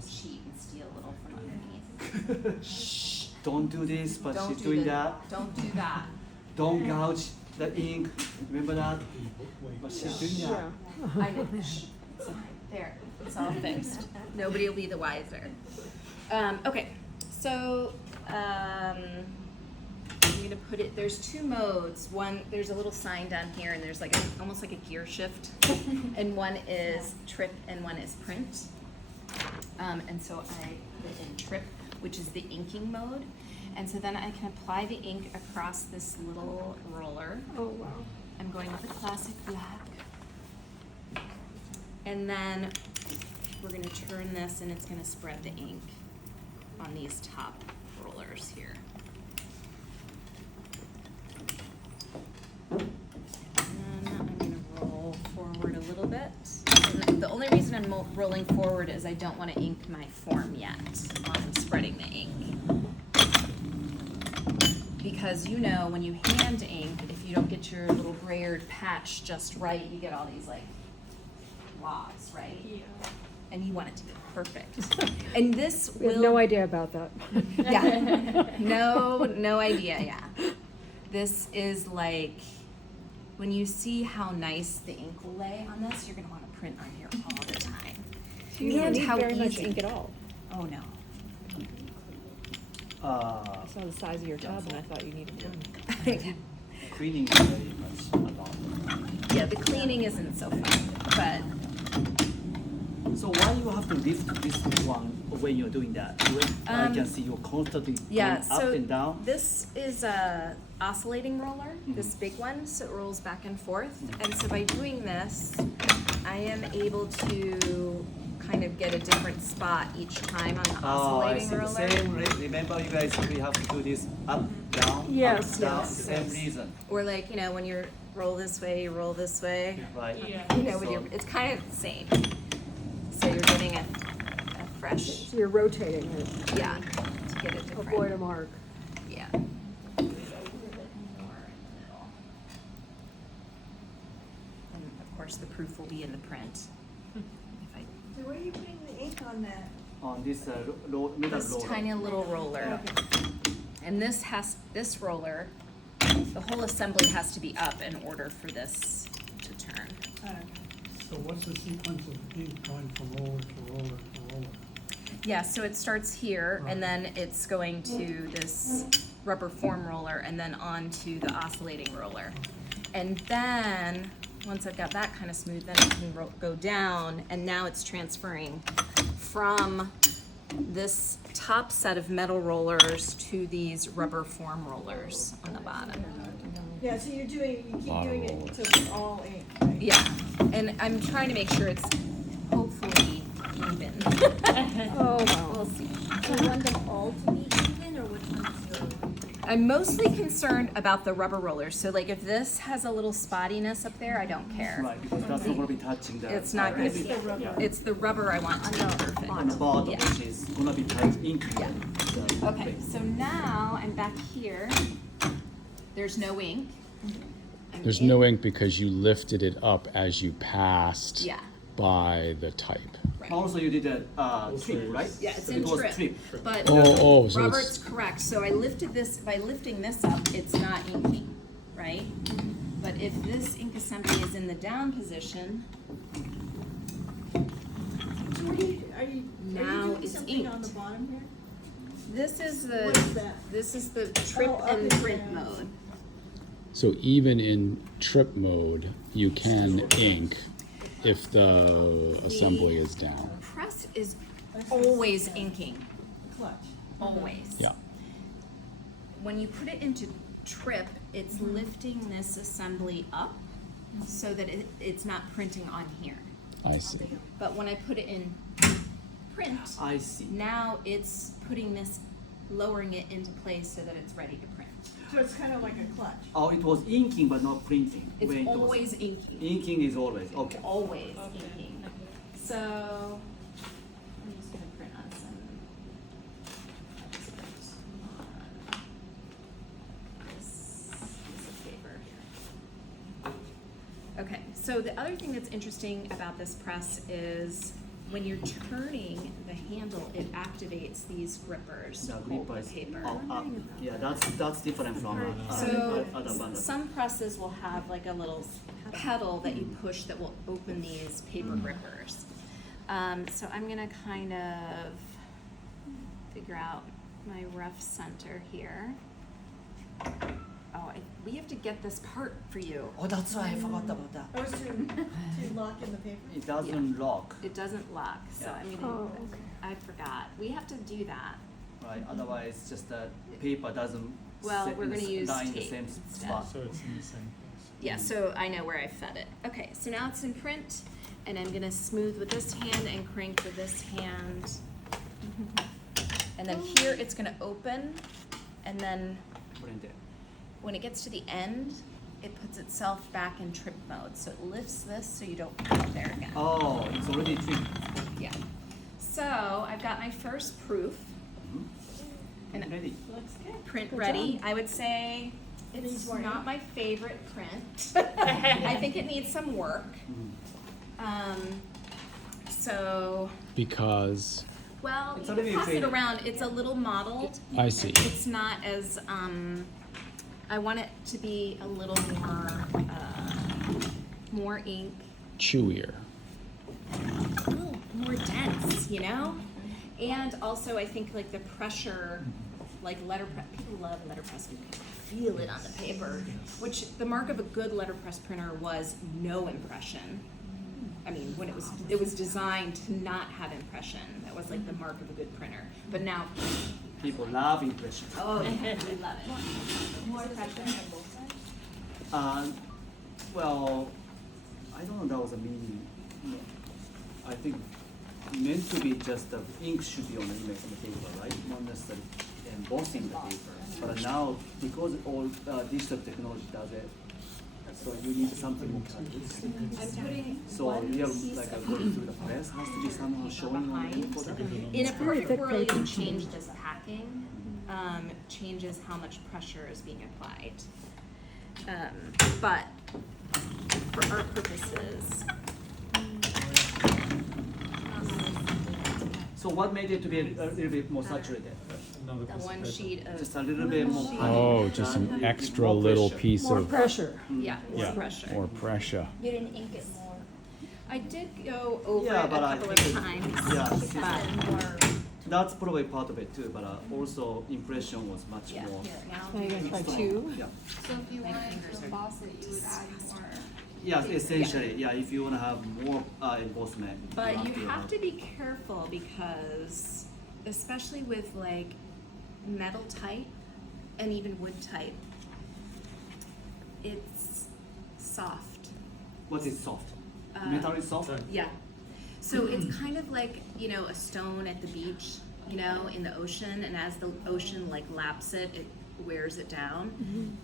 cheat and steal a little from underneath. Shh. Don't do this, but Don't she's do doing the- that. Don't do that. Don't gouge the ink. Remember that? But she's doing that. I know. Shh. It's fine. There, it's all fixed. Nobody will be the wiser. Okay, so I'm gonna put it. There's 2 modes. One, there's a little sign down here, and there's like almost like a gear shift, and one is trip and one is print. And so I put it in trip, which is the inking mode, and so then I can apply the ink across this little roller. Oh, wow. I'm going with a classic black. And then we're gonna turn this and it's gonna spread the ink on these top rollers here. And then I'm gonna roll forward a little bit. And the only reason I'm rolling forward is I don't wanna ink my form yet while I'm spreading the ink. Because you know, when you hand ink, if you don't get your little brayered patch just right, you get all these like blobs, right? Yeah. And you want it to be perfect. And this We have will. no idea about that. Yeah. No idea, yeah. This is like, when you see how nice the ink will lay on this, you're gonna wanna print on here all the time. So you don't And need how very much easy. ink at all. Oh, no. I saw the size of your tub and I thought you needed one. Cleaning is very much about. Yeah, the cleaning isn't so fun, but So why you have to lift this one when you're doing that? I can see you're constantly yeah, going up so and down. this is a oscillating roller, this big one, so it rolls back and forth. And so by doing this, I am able to kind of get a different spot each time on the Oh, I oscillating see. The roller. same. Remember, you guys, we have to do this up, down, Yes, up, down. yes, Same yes. reason, Or like, you know, when you're roll this way, you roll this way. right? Yeah. You know, with So- your, it's kind of the same. So you're getting a fresh, So you're rotating it, yeah, to get it different. avoid a mark. Yeah. And of course, the proof will be in the print. If I, So where are you putting the ink on that? On this metal this roller. tiny little roller. And this roller, the whole assembly has to be up in order for this to turn. So what's the sequence of ink going from roller to roller to roller? Yeah, so it starts here, and then it's going to this rubber form roller, and then onto the oscillating roller. And then, once I've got that kind of smooth, then it can go down, and now it's transferring from this top set of metal rollers to these rubber form rollers on the bottom. Yeah, so you keep Lot of doing it rollers. until it's all ink, right? Yeah, and I'm trying to make sure it's hopefully even. Oh, wow. We'll see. Do you want them all to be even, or which one's your? I'm mostly concerned about the rubber rollers. So like if this has a little spottiness up there, I don't care. Right, because that's not going to be touching the. It's not gonna be, Yeah. it's the rubber I want to be perfect. On the bottom, Yeah. which is going to be tight ink. Yeah. Okay, so now I'm back here. There's no ink. I'm There's in- no ink because you lifted it up as you passed Yeah. by the type. Right. Also, you did a trip, right? Yeah, it's So in it was trip. But Oh, so Robert's it's, correct. So I lifted this, by lifting this up, it's not inking, right? But if this ink assembly is in the down position, So are you Now doing it's something on inked. the bottom here? this is What is that? this is the trip up and and print down. mode. so even in trip mode, you can ink if the assembly is down. Press is always inking, Clutch. always. Yeah. When you put it into trip, it's lifting this assembly up so that it's not printing on here. I see. But when I put it in print, I see. now it's putting this, lowering it into place so that it's ready to print. So it's kind of like a clutch. Oh, it was inking but not printing. It's when it was- always inking, Inking is always, okay. always inking. So, I'm just gonna print on some. This piece of paper. Okay, so the other thing that's interesting about this press is when you're turning the handle, it activates these grippers The to hold gripper the is paper. up. Yeah, that's different from So other bundles. some presses will have like a little pedal that you push that will open these paper grippers. So I'm gonna kind of figure out my rough center here. Oh, we have to get this part for you. Oh, that's right. I forgot about that. Or to lock in the paper? It doesn't lock, It doesn't lock, so Yeah. I'm gonna, Oh, okay. I forgot. We have to do that. right? Otherwise, just the paper doesn't Well, sit we're in gonna use lie in the tape same instead. spot. So it's in the same place. Yeah, so I know where I fed it. Okay, so now it's in print, and I'm gonna smooth with this hand and crank with this hand. And then here it's gonna open, and then when it gets to the end, it puts itself back in trip mode. So it lifts this so you don't put it there again. Oh, it's already trimmed. Yeah. So I've got my first proof. And Ready. Looks good. print Good ready. job. I would say it's Needs work. not my favorite print. I think it needs some work. So, Because, well, It's you already can pass it faded. around. It's a little mottled. I see. It's not as, I want it to be a little more ink, chewier. a little more dense, you know? And also, I think like the pressure, like letterpress, people love letterpress. You can feel it on the paper, which the mark of a good letterpress printer was no impression. I mean, when it was designed to not have impression. That was like the mark of a good printer. But now, People love impression. oh, yeah, we love it. More pressure. Well, I don't know that was a meaning. No. I think meant to be just the ink should be on the image on the paper, right? Not necessarily embossing the paper. But now, because all digital technology does it, so you need something more consistent. I'm putting So one you have piece like of going through the press has to be somehow showing on the behind. ink for that. In a perfect world, you can change this packing, changes how much pressure is being applied. But for our purposes, So what made it to be a little bit more saturated? Another the piece of one paper. sheet of, Just a little bit more. Oh, just an extra little piece More of, pressure. yeah, more yeah, pressure. more pressure. You didn't ink it more. I did go over Yeah, it a but I couple of think it- times. Yeah, But, More. that's probably part of it too, but also impression was much yeah, more. here, now. Now you're gonna try two? Yeah. So if you wanted to emboss it, you would add more. Yeah, essentially, yeah, if you wanna have more embossment. But you have to be careful because, especially with like metal type and even wood type, it's soft. What is soft? Uh, Metal is soft? Yeah. So it's kind of like, you know, a stone at the beach, you know, in the ocean, and as the ocean like laps it, it wears it down.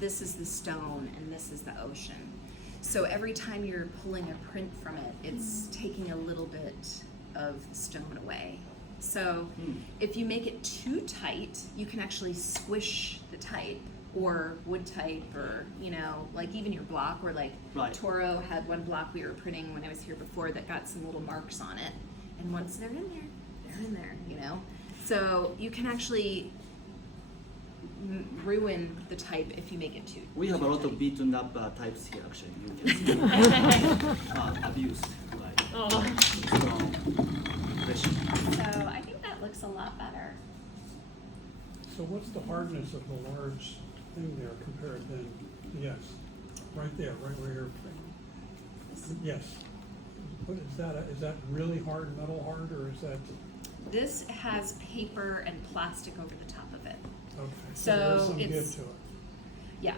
This is the stone and this is the ocean. So every time you're pulling a print from it, it's taking a little bit of stone away. So if you make it too tight, you can actually squish the type or wood type or, you know, like even your block or like Right. Toro had one block we were printing when I was here before that got some little marks on it. And once they're in there, you know? So you can actually ruin the type if you make it too. We have a lot too of beaten up types here actually. You can see. Abused, like strong pressure. tight. So I think that looks a lot better. So what's the hardness of the large thing there compared then, yes, right there, right where you're, yes. What is that really hard, metal hard, or is that, This has paper and plastic over the top of it. okay, So so there's some give it's- to it. Yeah,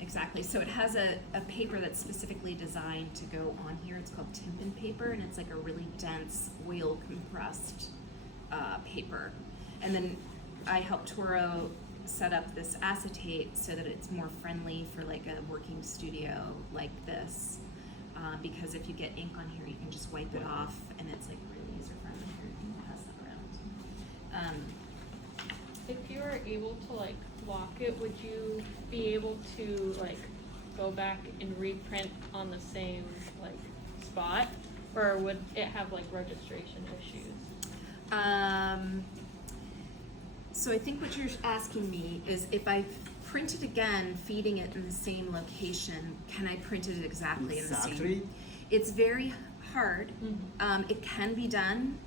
exactly. So it has a paper that's specifically designed to go on here. It's called Timpan paper, and it's like a really dense, oil compressed paper. And then I helped Toro set up this acetate so that it's more friendly for like a working studio like this. Because if you get ink on here, you can just wipe it off, and it's like really user friendly. Here, you can pass that around. If you were able to like lock it, would you be able to like go back and reprint on the same like spot, or would it have like registration issues? So I think what you're asking me is if I print it again, feeding it in the same location, can I print it exactly in the Exactly. same? It's very hard. It can be done,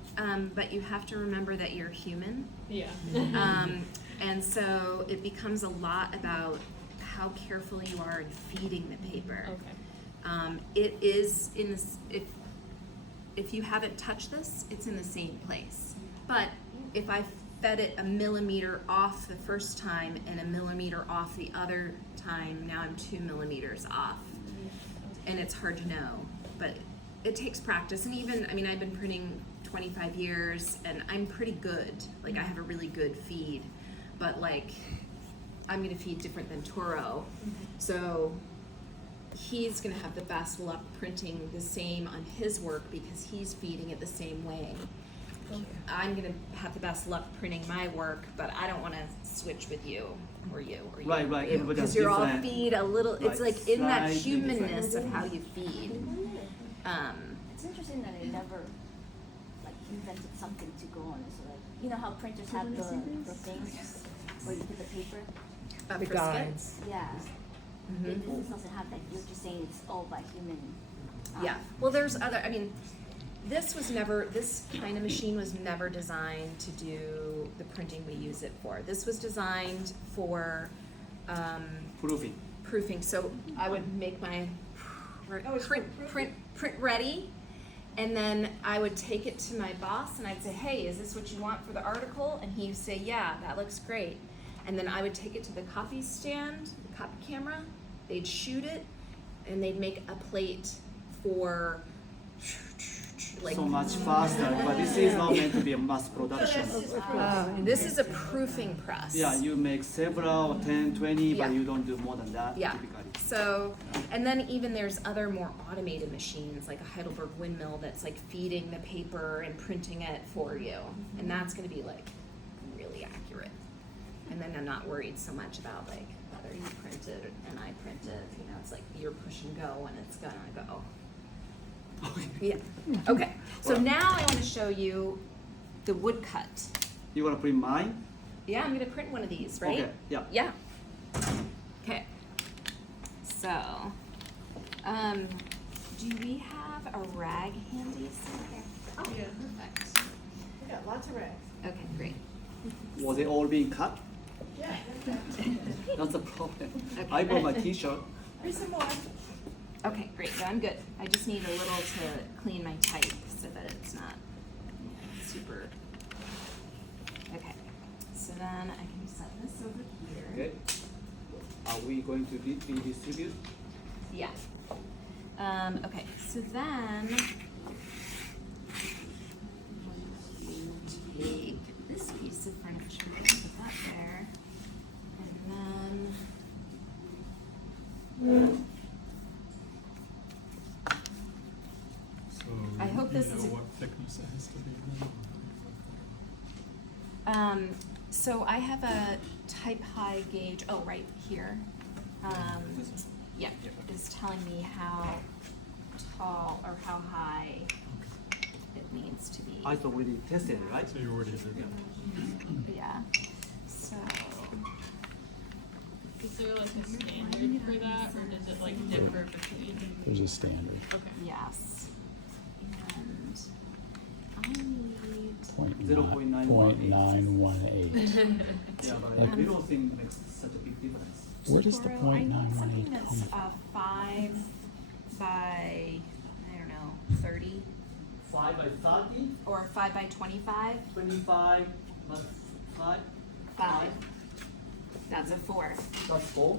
but you have to remember that you're human. Yeah. And so it becomes a lot about how careful you are in feeding the paper. Okay. It is in this, if you haven't touched this, it's in the same place. But if I fed it a millimeter off the first time and a millimeter off the other time. Now I'm 2 millimeters off. And it's hard to know, but it takes practice. And even, I mean, I've been printing 25 years and I'm pretty good. Like I have a really good feed, but like I'm gonna feed different than Toro. So he's gonna have the best luck printing the same on his work because he's feeding it the same way. I'm gonna have the best luck printing my work, but I don't wanna switch with you or you or you. Right, or right, you, everybody has because you're all different- feed a little, it's Right, like in that slightly humanness of how you feed. It's interesting that they never like invented something to go on it. So like, you know how printers have the things where you put the paper? The The guides. Yeah. Mhm. This doesn't have that. You're just saying it's all by human. Yeah, well, there's other, I mean, this kind of machine was never designed to do the printing we use it for. This was designed for Proofing. proofing, so I would make my Oh, it's for print ready, and then I would take it to my boss and I'd say, hey, is this what you want for the article? And he'd say, yeah, that looks great. And then I would take it to the copy stand, the copy camera, they'd shoot it, and they'd make a plate for like So much faster, but this is not meant to be a mass production. this is a proofing press. Yeah, you make several, 10, 20, Yeah. but you don't do more than that Yeah. typically. So, and then even there's other more automated machines like a Heidelberg windmill that's like feeding the paper and printing it for you. And that's gonna be like really accurate. And then I'm not worried so much about like whether you printed and I printed, you know, it's like you're push and go and it's gonna go. Okay. Yeah, okay. So now I wanna show you the woodcut. You wanna print mine? Yeah, I'm gonna print one of these, right? Okay, yeah. Yeah. Okay. So, do we have a rag handy somewhere? Oh, Yeah. perfect. We got lots of rags. Okay, great. Was it all being cut? Yeah. That's a problem. Okay. I bought my t-shirt. Here's some more. Okay, great. So I'm good. I just need a little to clean my type so that it's not super. Okay. So then I can set this over here. Okay. Are we going to redistribute? Yeah. Okay, so then you take this piece of furniture, put that there, and then So I hope this you is know a- what thickness it has to be then? so I have a type high gauge, oh, right here. Yeah, is telling me how tall or how high it needs to be. I thought we already tested it, right? So you already did that. Yeah, so, Is there like a standard for that, or does it like differ between? There's a standard. Okay. yes. And I need, 0.918. Yeah, but we don't think it makes such a big difference. Where does the Toro, I need something 0.918 that's come? 5 by, I don't know, 30 5 by 30, or 5 by 25. 25, plus 5. 5. That's a 4. That's 4.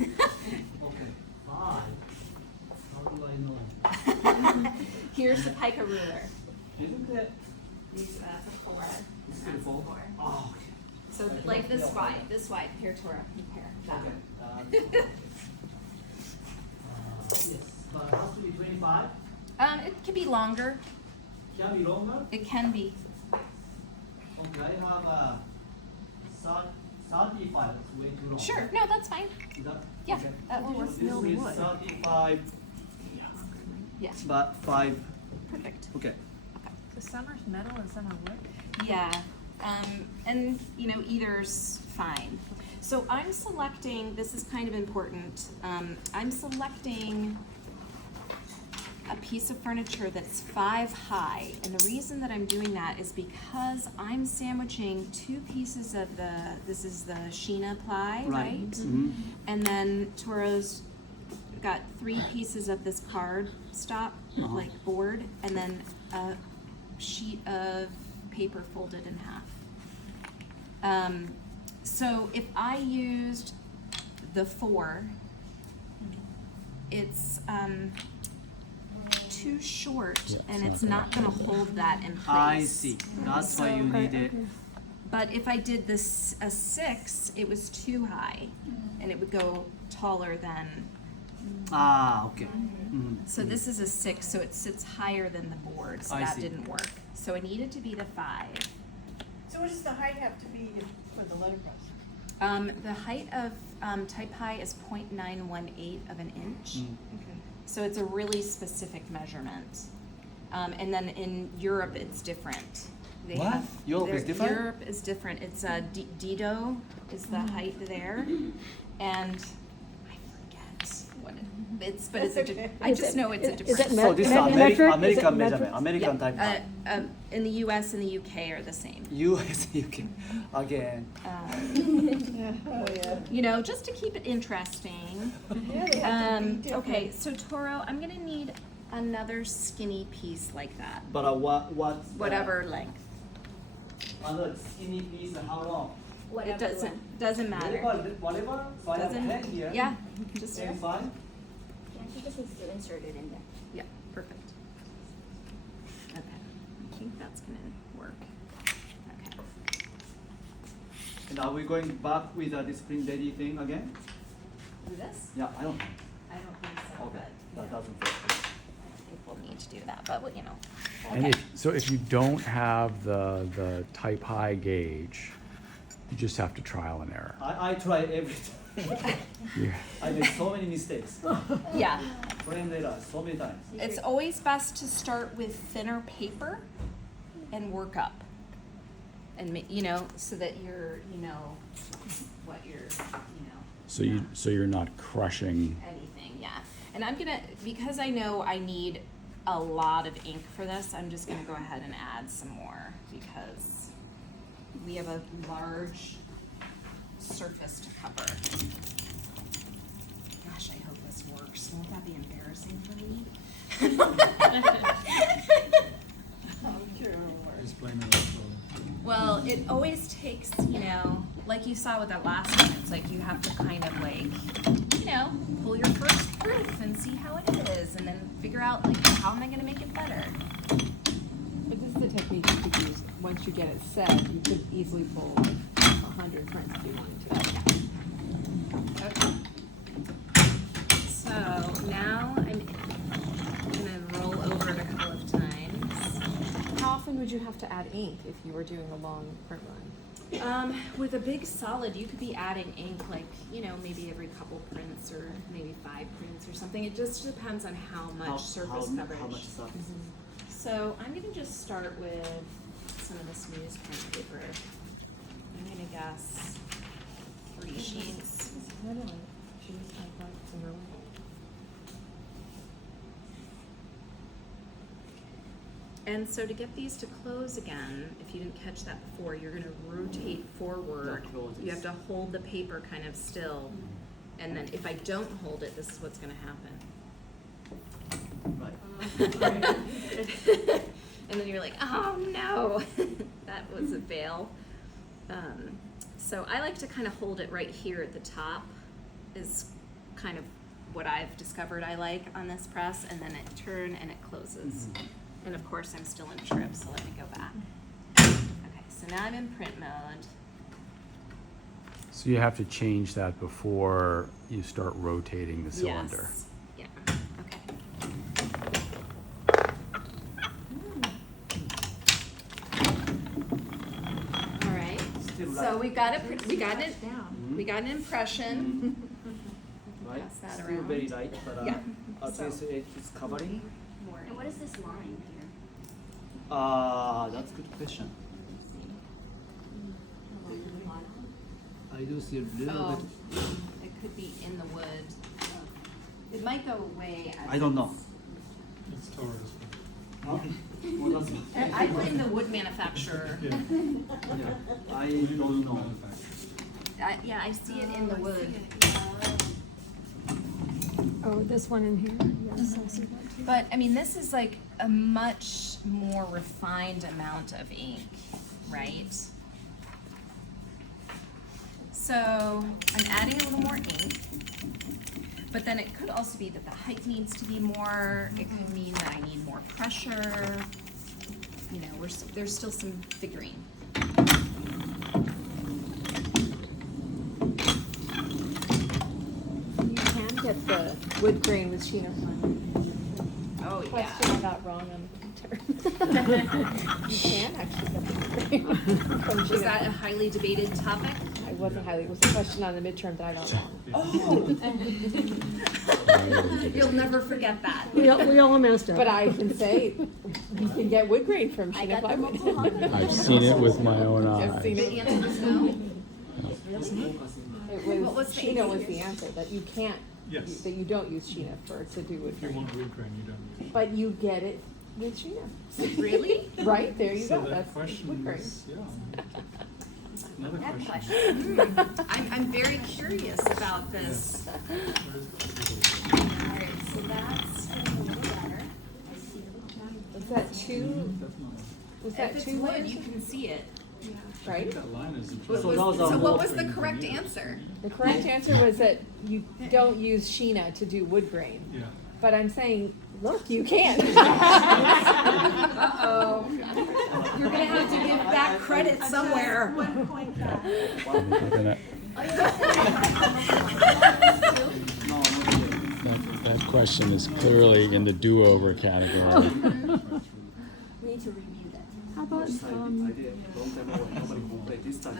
Okay, 5. How do I know? Here's the pica ruler. Isn't it? That's a 4. It's still 4? Oh, okay. So like this wide, here Toro, compare that Okay. one. Yes, but it has to be 25. It can be longer. Can be longer. It can be. Okay, I have a 35. It's way too long. Sure, no, that's fine. Is that? Yeah, Okay. that will work. So this is 35, Yeah, but 5. perfect. Okay. Okay. So some are metal and some are wood? Yeah, and you know, either's fine. So I'm selecting, this is kind of important, I'm selecting a piece of furniture that's 5 high. And the reason that I'm doing that is because I'm sandwiching 2 pieces of this is the Sheena ply, right? Mhm. And then Toro's got 3 pieces of this card stop, like board, and then a sheet of paper folded in half. So if I used the 4, it's too short, Yeah, and it's it's not not gonna hold that in place. I see. That's why you need it. But if I did this a 6, it was too high, and it would go taller than. Ah, okay. So this is a 6, so it sits higher than the board, so I that see. didn't work. So it needed to be the 5. So what does the height have to be for the letterpress? The height of type high is 0.918 of an inch. Okay. So it's a really specific measurement. And then in Europe, it's different. They What? have- Europe is their- different? Europe is different. It's Dido is the height there, and I forget what it's. But it's I just know it's a different. So this is American measurement, American type. In the U.S. and the U.K. are the same. US, UK. Again. You know, just to keep it interesting. Okay, so Toro, I'm gonna need another skinny piece like that, But what? whatever length. Another skinny piece. How long? It doesn't matter. Whatever. So I have Doesn't, 10 here. yeah, just, Same size. Yeah, she just needs to insert it in there. yeah, perfect. Okay, I think that's gonna work. Okay. And are we going back with this print ready thing again? Do this? Yeah, I don't know. I don't think so, Okay, but that doesn't fit. I think we'll need to do that, but you know. And Okay. if you don't have the type high gauge, you just have to trial and error. I try everything. Yeah. I make so many mistakes. Yeah, Frame error so many times. it's always best to start with thinner paper and work up. And you know, so that you know what you're, So you're not crushing. anything, yeah. And I'm gonna, because I know I need a lot of ink for this, I'm just gonna go ahead and add some more because we have a large surface to cover. Gosh, I hope this works. Won't that be embarrassing for me? Just blame it on the Well, it always takes, you know, like you saw with that last one, it's like you have to kind of like, you know, pull your first proof and see how it is, and then figure out like, how am I gonna make it better? But this is the technique you could use. Once you get it set, you could easily pull like 100 prints if you wanted to. Okay. So now I'm gonna roll over it a couple of times. How often would you have to add ink if you were doing a long print run? With a big solid, you could be adding ink like, you know, maybe every couple prints or maybe 5 prints or something. It just depends on how much surface coverage. How much surface? So I'm gonna just start with some of this newsprint paper. I'm gonna guess 3 sheets. And so to get these to close again, if you didn't catch that before, you're gonna rotate forward. That closes. You have to hold the paper kind of still. And then if I don't hold it, this is what's gonna happen. Right. And then you're like, oh no, that was a fail. So I like to kind of hold it right here at the top is kind of what I've discovered I like on this press, and then it turn and it closes. And of course I'm still in trip, so let me go back. Okay, so now I'm in print mode. So you have to change that before you start rotating the cylinder. Yes. Yeah, okay. All right, Still so right. we got an impression. Right. Pass that Still around. very light, but Yeah. at So- least it's covering. And what is this line here? That's a good question. I do see a little Oh, bit. it could be in the wood. It might go away. As I don't know. It's Taurus. Huh? Well, that's, I blame the wood manufacturer. Yeah. yeah, I don't know. Yeah, I see it in the wood. Oh, this one in here, yes, I see that too. But I mean, this is like a much more refined amount of ink, right? So I'm adding a little more ink, but then it could also be that the height needs to be more. It could mean that I need more pressure. You know, there's still some figuring. You can get the wood grain with Sheena fine. Oh Question I got wrong on the printer. You can actually get the wood grain from Was Sheena. that a highly debated topic? It wasn't highly, it was a question on the midterm that I got wrong. Oh! You'll never forget that. We all messed up. But I can say, you can get wood grain from I Sheena got them plywood. Oklahoma. I've seen it with my own I've seen eyes. The answer is no. It What was, was the Sheena was answer? the answer, that you can't, Yes. that you don't use Sheena to do wood If you grain. want wood grain, you don't use. But you get it with Sheena. Really? Right, there you So go, that that's wood question grain. is, yeah. Another That question. question. I'm very curious about this. Alright, so that's getting a little better. I see the Was that two, was If that it's two wood, layers? you can see it. I Right? think that line is What interesting. was- those are So more what was the grain correct than yours. answer? The correct answer was that you don't use Sheena to do wood grain. Yeah. But I'm saying, look, you can. Uh-oh. You're gonna have to give back credit somewhere. 1 point back. That question is clearly in the do-over category. We need to review that. How about, I did long time ago, nobody complained this time.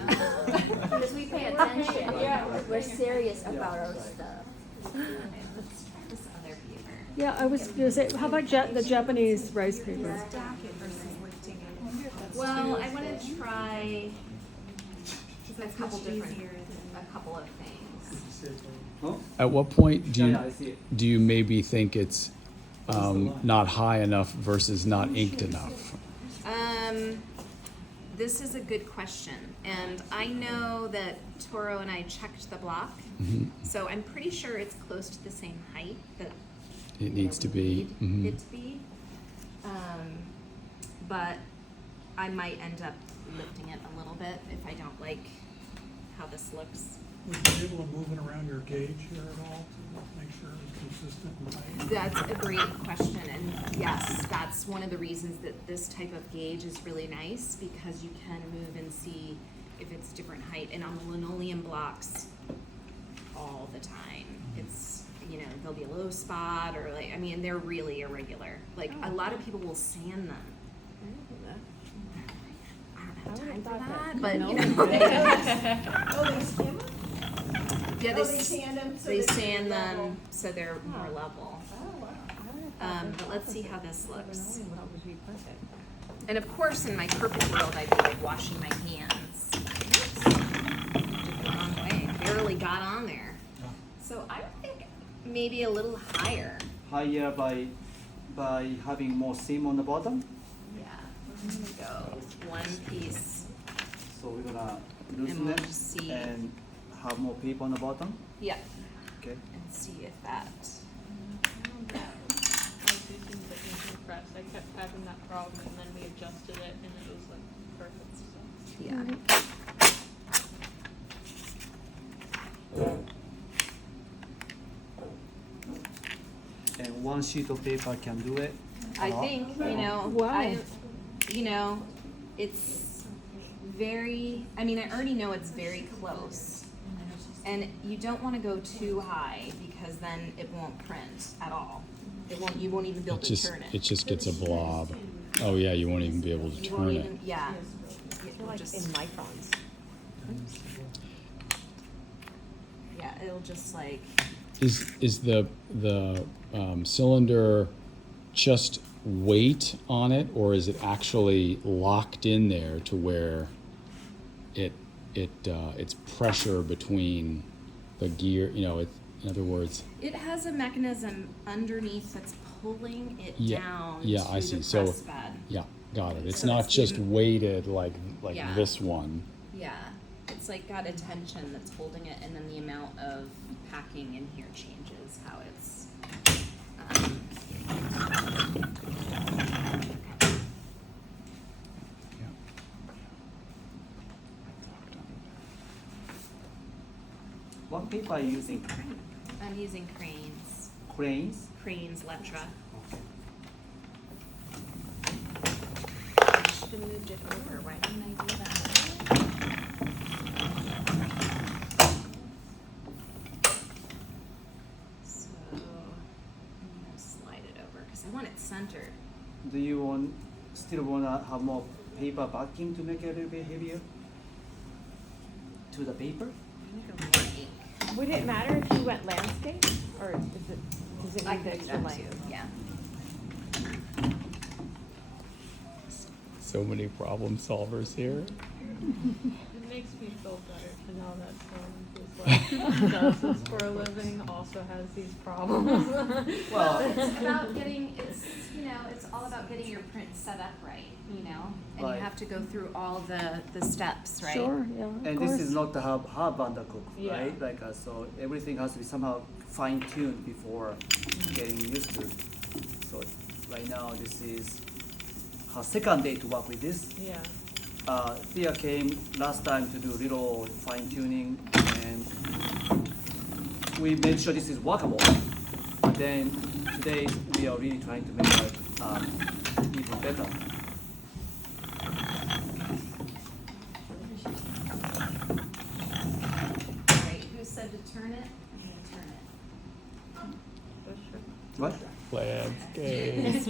Because we pay attention, we're serious about our stuff. This other paper. yeah, I was gonna say, how about the Japanese rice paper? Stack it versus lifting it. Well, I wanna try a couple much different, easier than- a couple of things. Huh? At what point do Yeah, you, I see it. do you maybe think it's not high enough versus not inked enough? This is a good question, and I know that Toro and I checked the block, so I'm pretty sure it's close to the same height that It needs to be. Mhm. it to be. But I might end up lifting it a little bit if I don't like how this looks. Would you be able to move it around your gauge here at all to make sure it's consistent in height? That's a great question, and yes, that's one of the reasons that this type of gauge is really nice, because you can move and see if it's different height, and on the linoleum blocks, all the time, it's, you know, there'll be a low spot, or like, I mean, they're really irregular, like, a lot of people will sand them. I don't have time for that, but, you know. Oh, they skim them? Yeah, Oh, they sand them so they that they're sand level. them so they're more level. Oh, wow. But let's see how this looks. Would be perfect. And of course, in my perfect world, I'd be like washing my hands. Oops. Did the wrong way. Barely got on there. So I would think maybe a little higher. Higher by having more seam on the bottom, Yeah. Here we go. One piece. so we're gonna loosen we'll it just see. and have more paper on the bottom, Yeah. okay? And see if that. I was using the inking press, I kept having that problem, and then we adjusted it, and it was like perfect, so. Yeah. And one sheet of paper can do it. I think, you know, Wow. you know, it's very, I mean, I already know it's very close. And you don't wanna go too high, because then it won't print at all. You won't even be able It to just, turn it it. just gets a blob. Oh yeah, you won't even be able to You won't turn it. even, yeah. They're It'll like just, in microns. yeah, it'll just like, Is the cylinder just weight on it, or is it actually locked in there to where it's pressure between the gear? You know, in other words, it has a mechanism underneath that's pulling it Yeah, down yeah, to I see. the So- press bed. yeah, got it. It's So not it's just even- weighted like Yeah. this one. Yeah, it's like got a tension that's holding it, and then the amount of packing in here changes how it's. What paper are you using? I'm using Cranes. Cranes? Cranes Lettra. I should have moved it over. Why didn't I do that? So I'm gonna slide it over because I want it centered. Do you still wanna have more paper backing to make it a little bit heavier? To the paper? I'm gonna go more ink. Would it matter if you went landscape, or does it I need the can do extra that length? too, yeah. So many problem solvers here. It makes me feel better to know that someone who's like does this for a living also has these problems. Well, It's about getting, it's all about getting your print set up right, And Right. you have to go through all the steps, right? Sure, yeah, of and course. this is not the hub undercook, Yeah. right? So everything has to be somehow fine tuned before getting used to. So right now this is her second day to work with this. Yeah. Thea came last time to do little fine tuning, and we made sure this is workable. But then today we are really trying to make it even better. Right, who said to turn it? I'm gonna turn it. What? Landscape.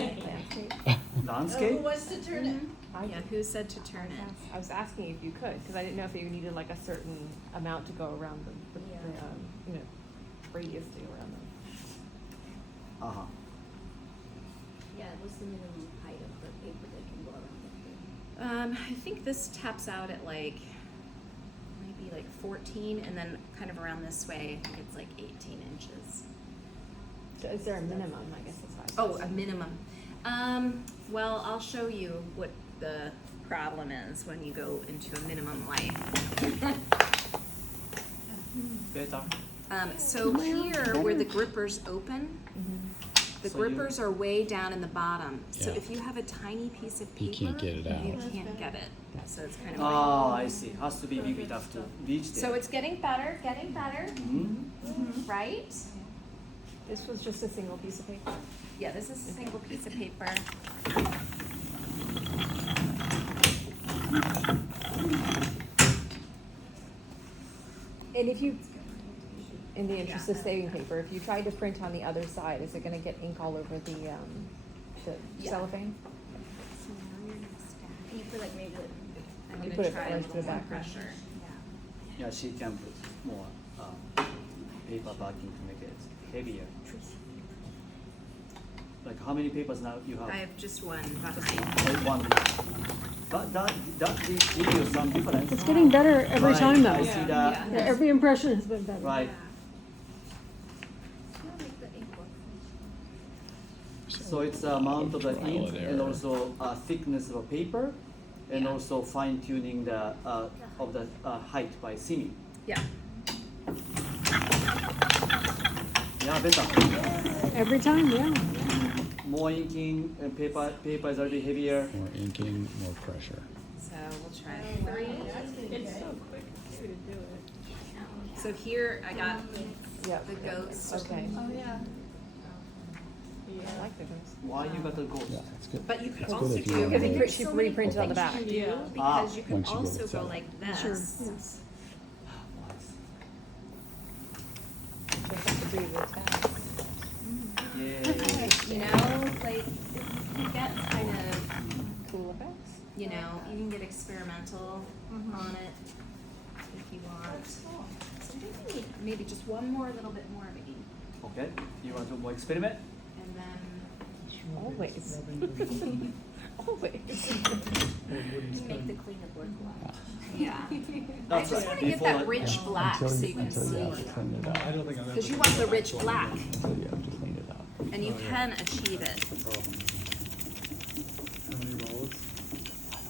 Landscape? Who wants to turn it? Yeah, who said to turn it? I was asking if you could, because I didn't know if you needed like a certain amount to go around the radius to go around them. Uh-huh. Yeah, what's the minimum height of the paper that can go around the thing? I think this taps out at maybe 14, and then kind of around this way, I think it's like 18 inches. So is there a minimum, I guess that's why. Oh, a minimum. Well, I'll show you what the problem is when you go into a minimum light. Better. So here, where the grippers open, the So you- grippers are way down in the bottom. So Yeah. if you have a tiny piece of You paper, can't get it out. you can't get it. So it's kind of Ah, I see. Has to be big enough to reach there. So it's getting better, Mhm. right? This was just a single piece of paper. Yeah, this is a single piece of paper. And if you, in the interest of saving paper, if you tried to print on the other side, is it gonna get ink all over the Yeah. cellophane? So now you're gonna stack. Can you put like maybe like, I'm You gonna put it try a close to little the more background. pressure. Yeah, she can put more paper backing to make it heavier. Like how many papers now you have? I have just one behind. One. That gives you some difference. It's getting better every Right, time though. I see that. Yeah, every impression has been better. Right. it's gonna make the ink work. So it's the amount of the Trial ink and and error. also thickness of a paper, and Yeah. also fine tuning the of the height by seaming. Yeah. Yeah, better. Every time, yeah. More inking and paper is a little bit heavier. More inking, more pressure. So we'll try 3. It's so quick too to do it. So here I got Yep. the ghost. Okay. Oh, yeah. I like the ghost. Why you got the ghost? Yeah, that's good. But you could That's also good if you do, want Because to he make- put- she reprinted on the back. you do, Yeah. because you can Once you get also it set go up. like this. Sure. Just have to do the tab. Yeah. You know, like you get kind of, Cool effects. you can get experimental on it if you want. So I think we need maybe just one more little bit more of ink, Okay. You want to do more experiment? and then Always. Always. You make the cleaner work a lot. yeah. I That's just right. want to get Before that rich black so you can Until you see, have to clean it up. because you want the rich black, Until you have to clean it up. and you can achieve it.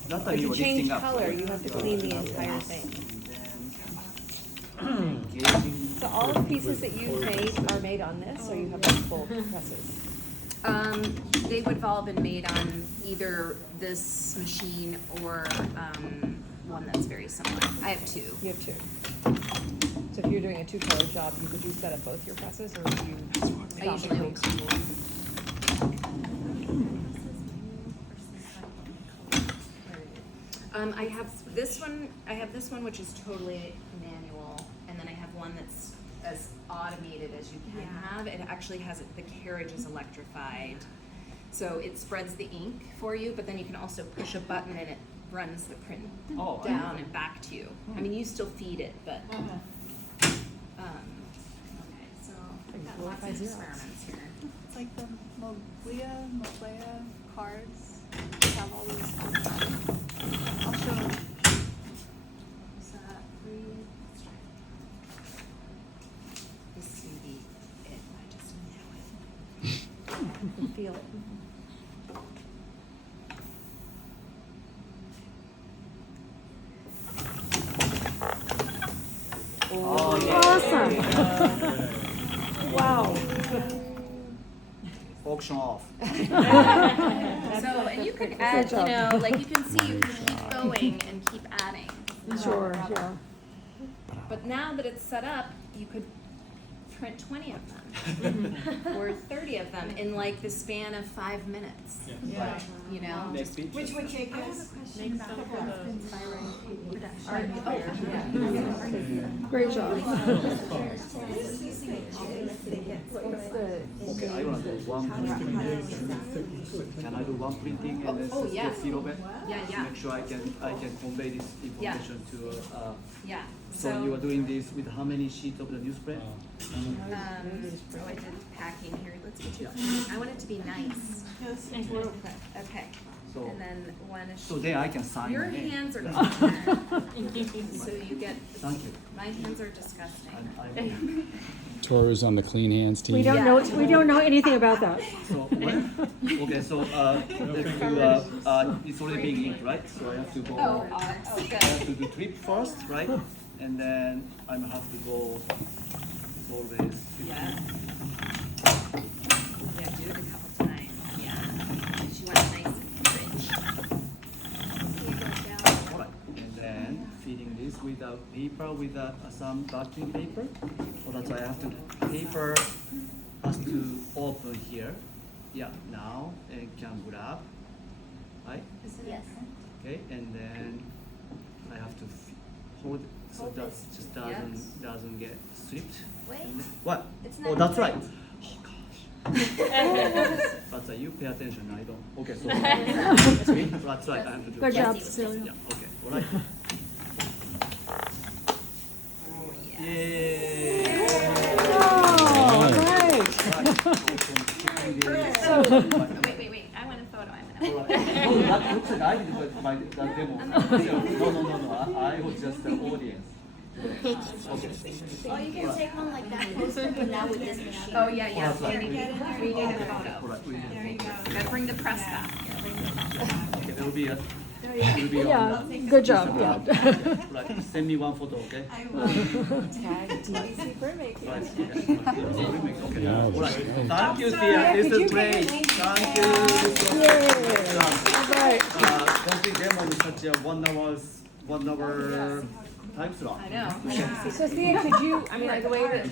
That But time you to were change lifting up. color, you have to clean the entire thing. And then engaging. So all the pieces that you've made are made on this, or you have multiple presses? They've all been made on either this machine or one that's very similar. I have 2. You have two. So if you're doing a 2-color job, would you set up both your presses, or would you I stop usually and will. I have this one. I have this one, which is totally manual, and then I have one that's as automated as you can have. It actually has the carriage is electrified, so it spreads the ink for you. But then you can also push a button, and it runs the print Oh, down and back to you. I mean, you still feed it, but okay. So I've got lots of experiments here. It's like the Moblea cards. They have all those. I'll show them. Is that free? Let's try it. This is gonna be it. I just know it. I can feel it. Oh, yeah. Awesome. Wow. Auction off. So, and you could add, job. you know, like you can see, you can keep going and keep adding. Sure. But now that it's set up, you could print 20 of them or 30 of them in like the span of 5 minutes. Yeah. You know? Next speech. Which would take us. Make some for Great job. Okay, I wanna do one printing. Can I do one printing and then Oh, just yeah. get feel of it? Yeah. Make sure I can convey this information to. Yeah. So you are doing this with how many sheets of the newsprint? So I did packing here. Let's get you. I want it to be nice. Yes. Okay. So- And then one. So then I can sign Your my name. hands are different. So you get. Thank you. My hands are disgusting. I'm Toru's on the clean hands team. We don't know, we don't know anything about that. so okay, so it's already being inked, right? So I have to go. Good. I have to do trip first, right? And then I have to go always. Yeah. Yeah, do it a couple times. Yeah. Because you want it nice and rich. Alright, and then feeding this with a paper with some backing paper. So that's why I have to paper has to open here. Yeah, now and can grab, right? Yes. Okay, and then I have to hold so Hold that this. just Yes. doesn't get stripped. Wait. What? It's Oh, not that's right. print. Oh gosh. But you pay attention. I don't. Okay, so that's right. I have to do. Good it. job, Yes. Cecilia. Yeah. Okay. All right. Yay! Oh, great. Wait. I want a photo. I want a No, that looks like I did that demo. No. I was just the audience. Okay. Oh, you can take one like that poster, but now with this machine. Oh, yeah. Oh, that's right. We need a All photo. right. We There you go. Gotta bring the press back. Okay, there will be a. There will be Yeah, good job, yeah. Right. Send me one photo, okay? I will. Tag DVC printmaking. Right. Okay. Yeah, All right. that's great. Thank you, Thea. This is great. Thank you. Right. Complete demo is such a 1 hour time slot. I know. So Thea, could you, I mean, like the way that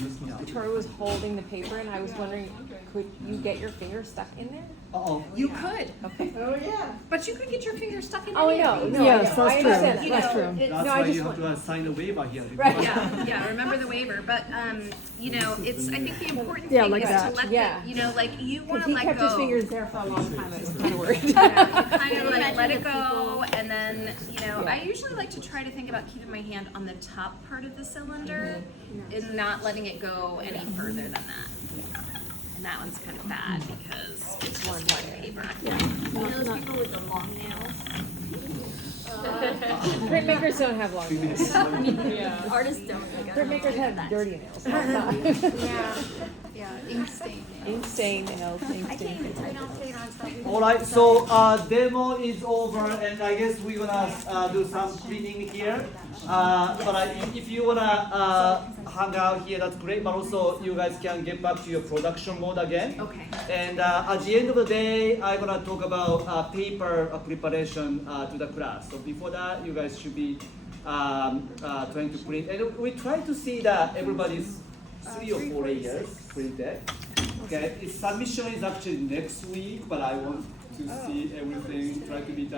Toru was holding the paper, and I was wondering, could you get your finger stuck in there? Uh-oh. You could, Okay. Oh, yeah. but you could get your finger stuck in Oh, I any know. of these. No, Yes, I that's true. understand. You That's know, true. That's No, I why just you have want- to sign a waiver here. Right. Yeah, remember the waiver, but, you know, it's, I think the important Yeah, thing like is that. to let Yeah. the, you know, like, you Because wanna he let kept go. his fingers there for a long time, I was kind of worried. Yeah, you kind of like let it go, and then, you know, I usually like to try to think about keeping my hand on the top part of the cylinder and not letting it go any further than that. And that one's kind of bad because it's just one paper. You know those people with the long nails? Printmakers don't have long nails. Yeah. Artists don't. Printmakers have dirty nails. Yeah, ink stain. Ink stain nails, ink I stain can't even nails. turn off later on stuff. All right, so demo is over, and I guess we're gonna do some cleaning here. But if you wanna hang out here, that's great. But also, you guys can get back to your production mode again. Okay. And at the end of the day, I'm gonna talk about paper preparation to the class. So before that, you guys should be trying to print, and we try to see that everybody's 3 or 4 layers printed. Okay, its submission is actually next week, but I want to see everything try to be done.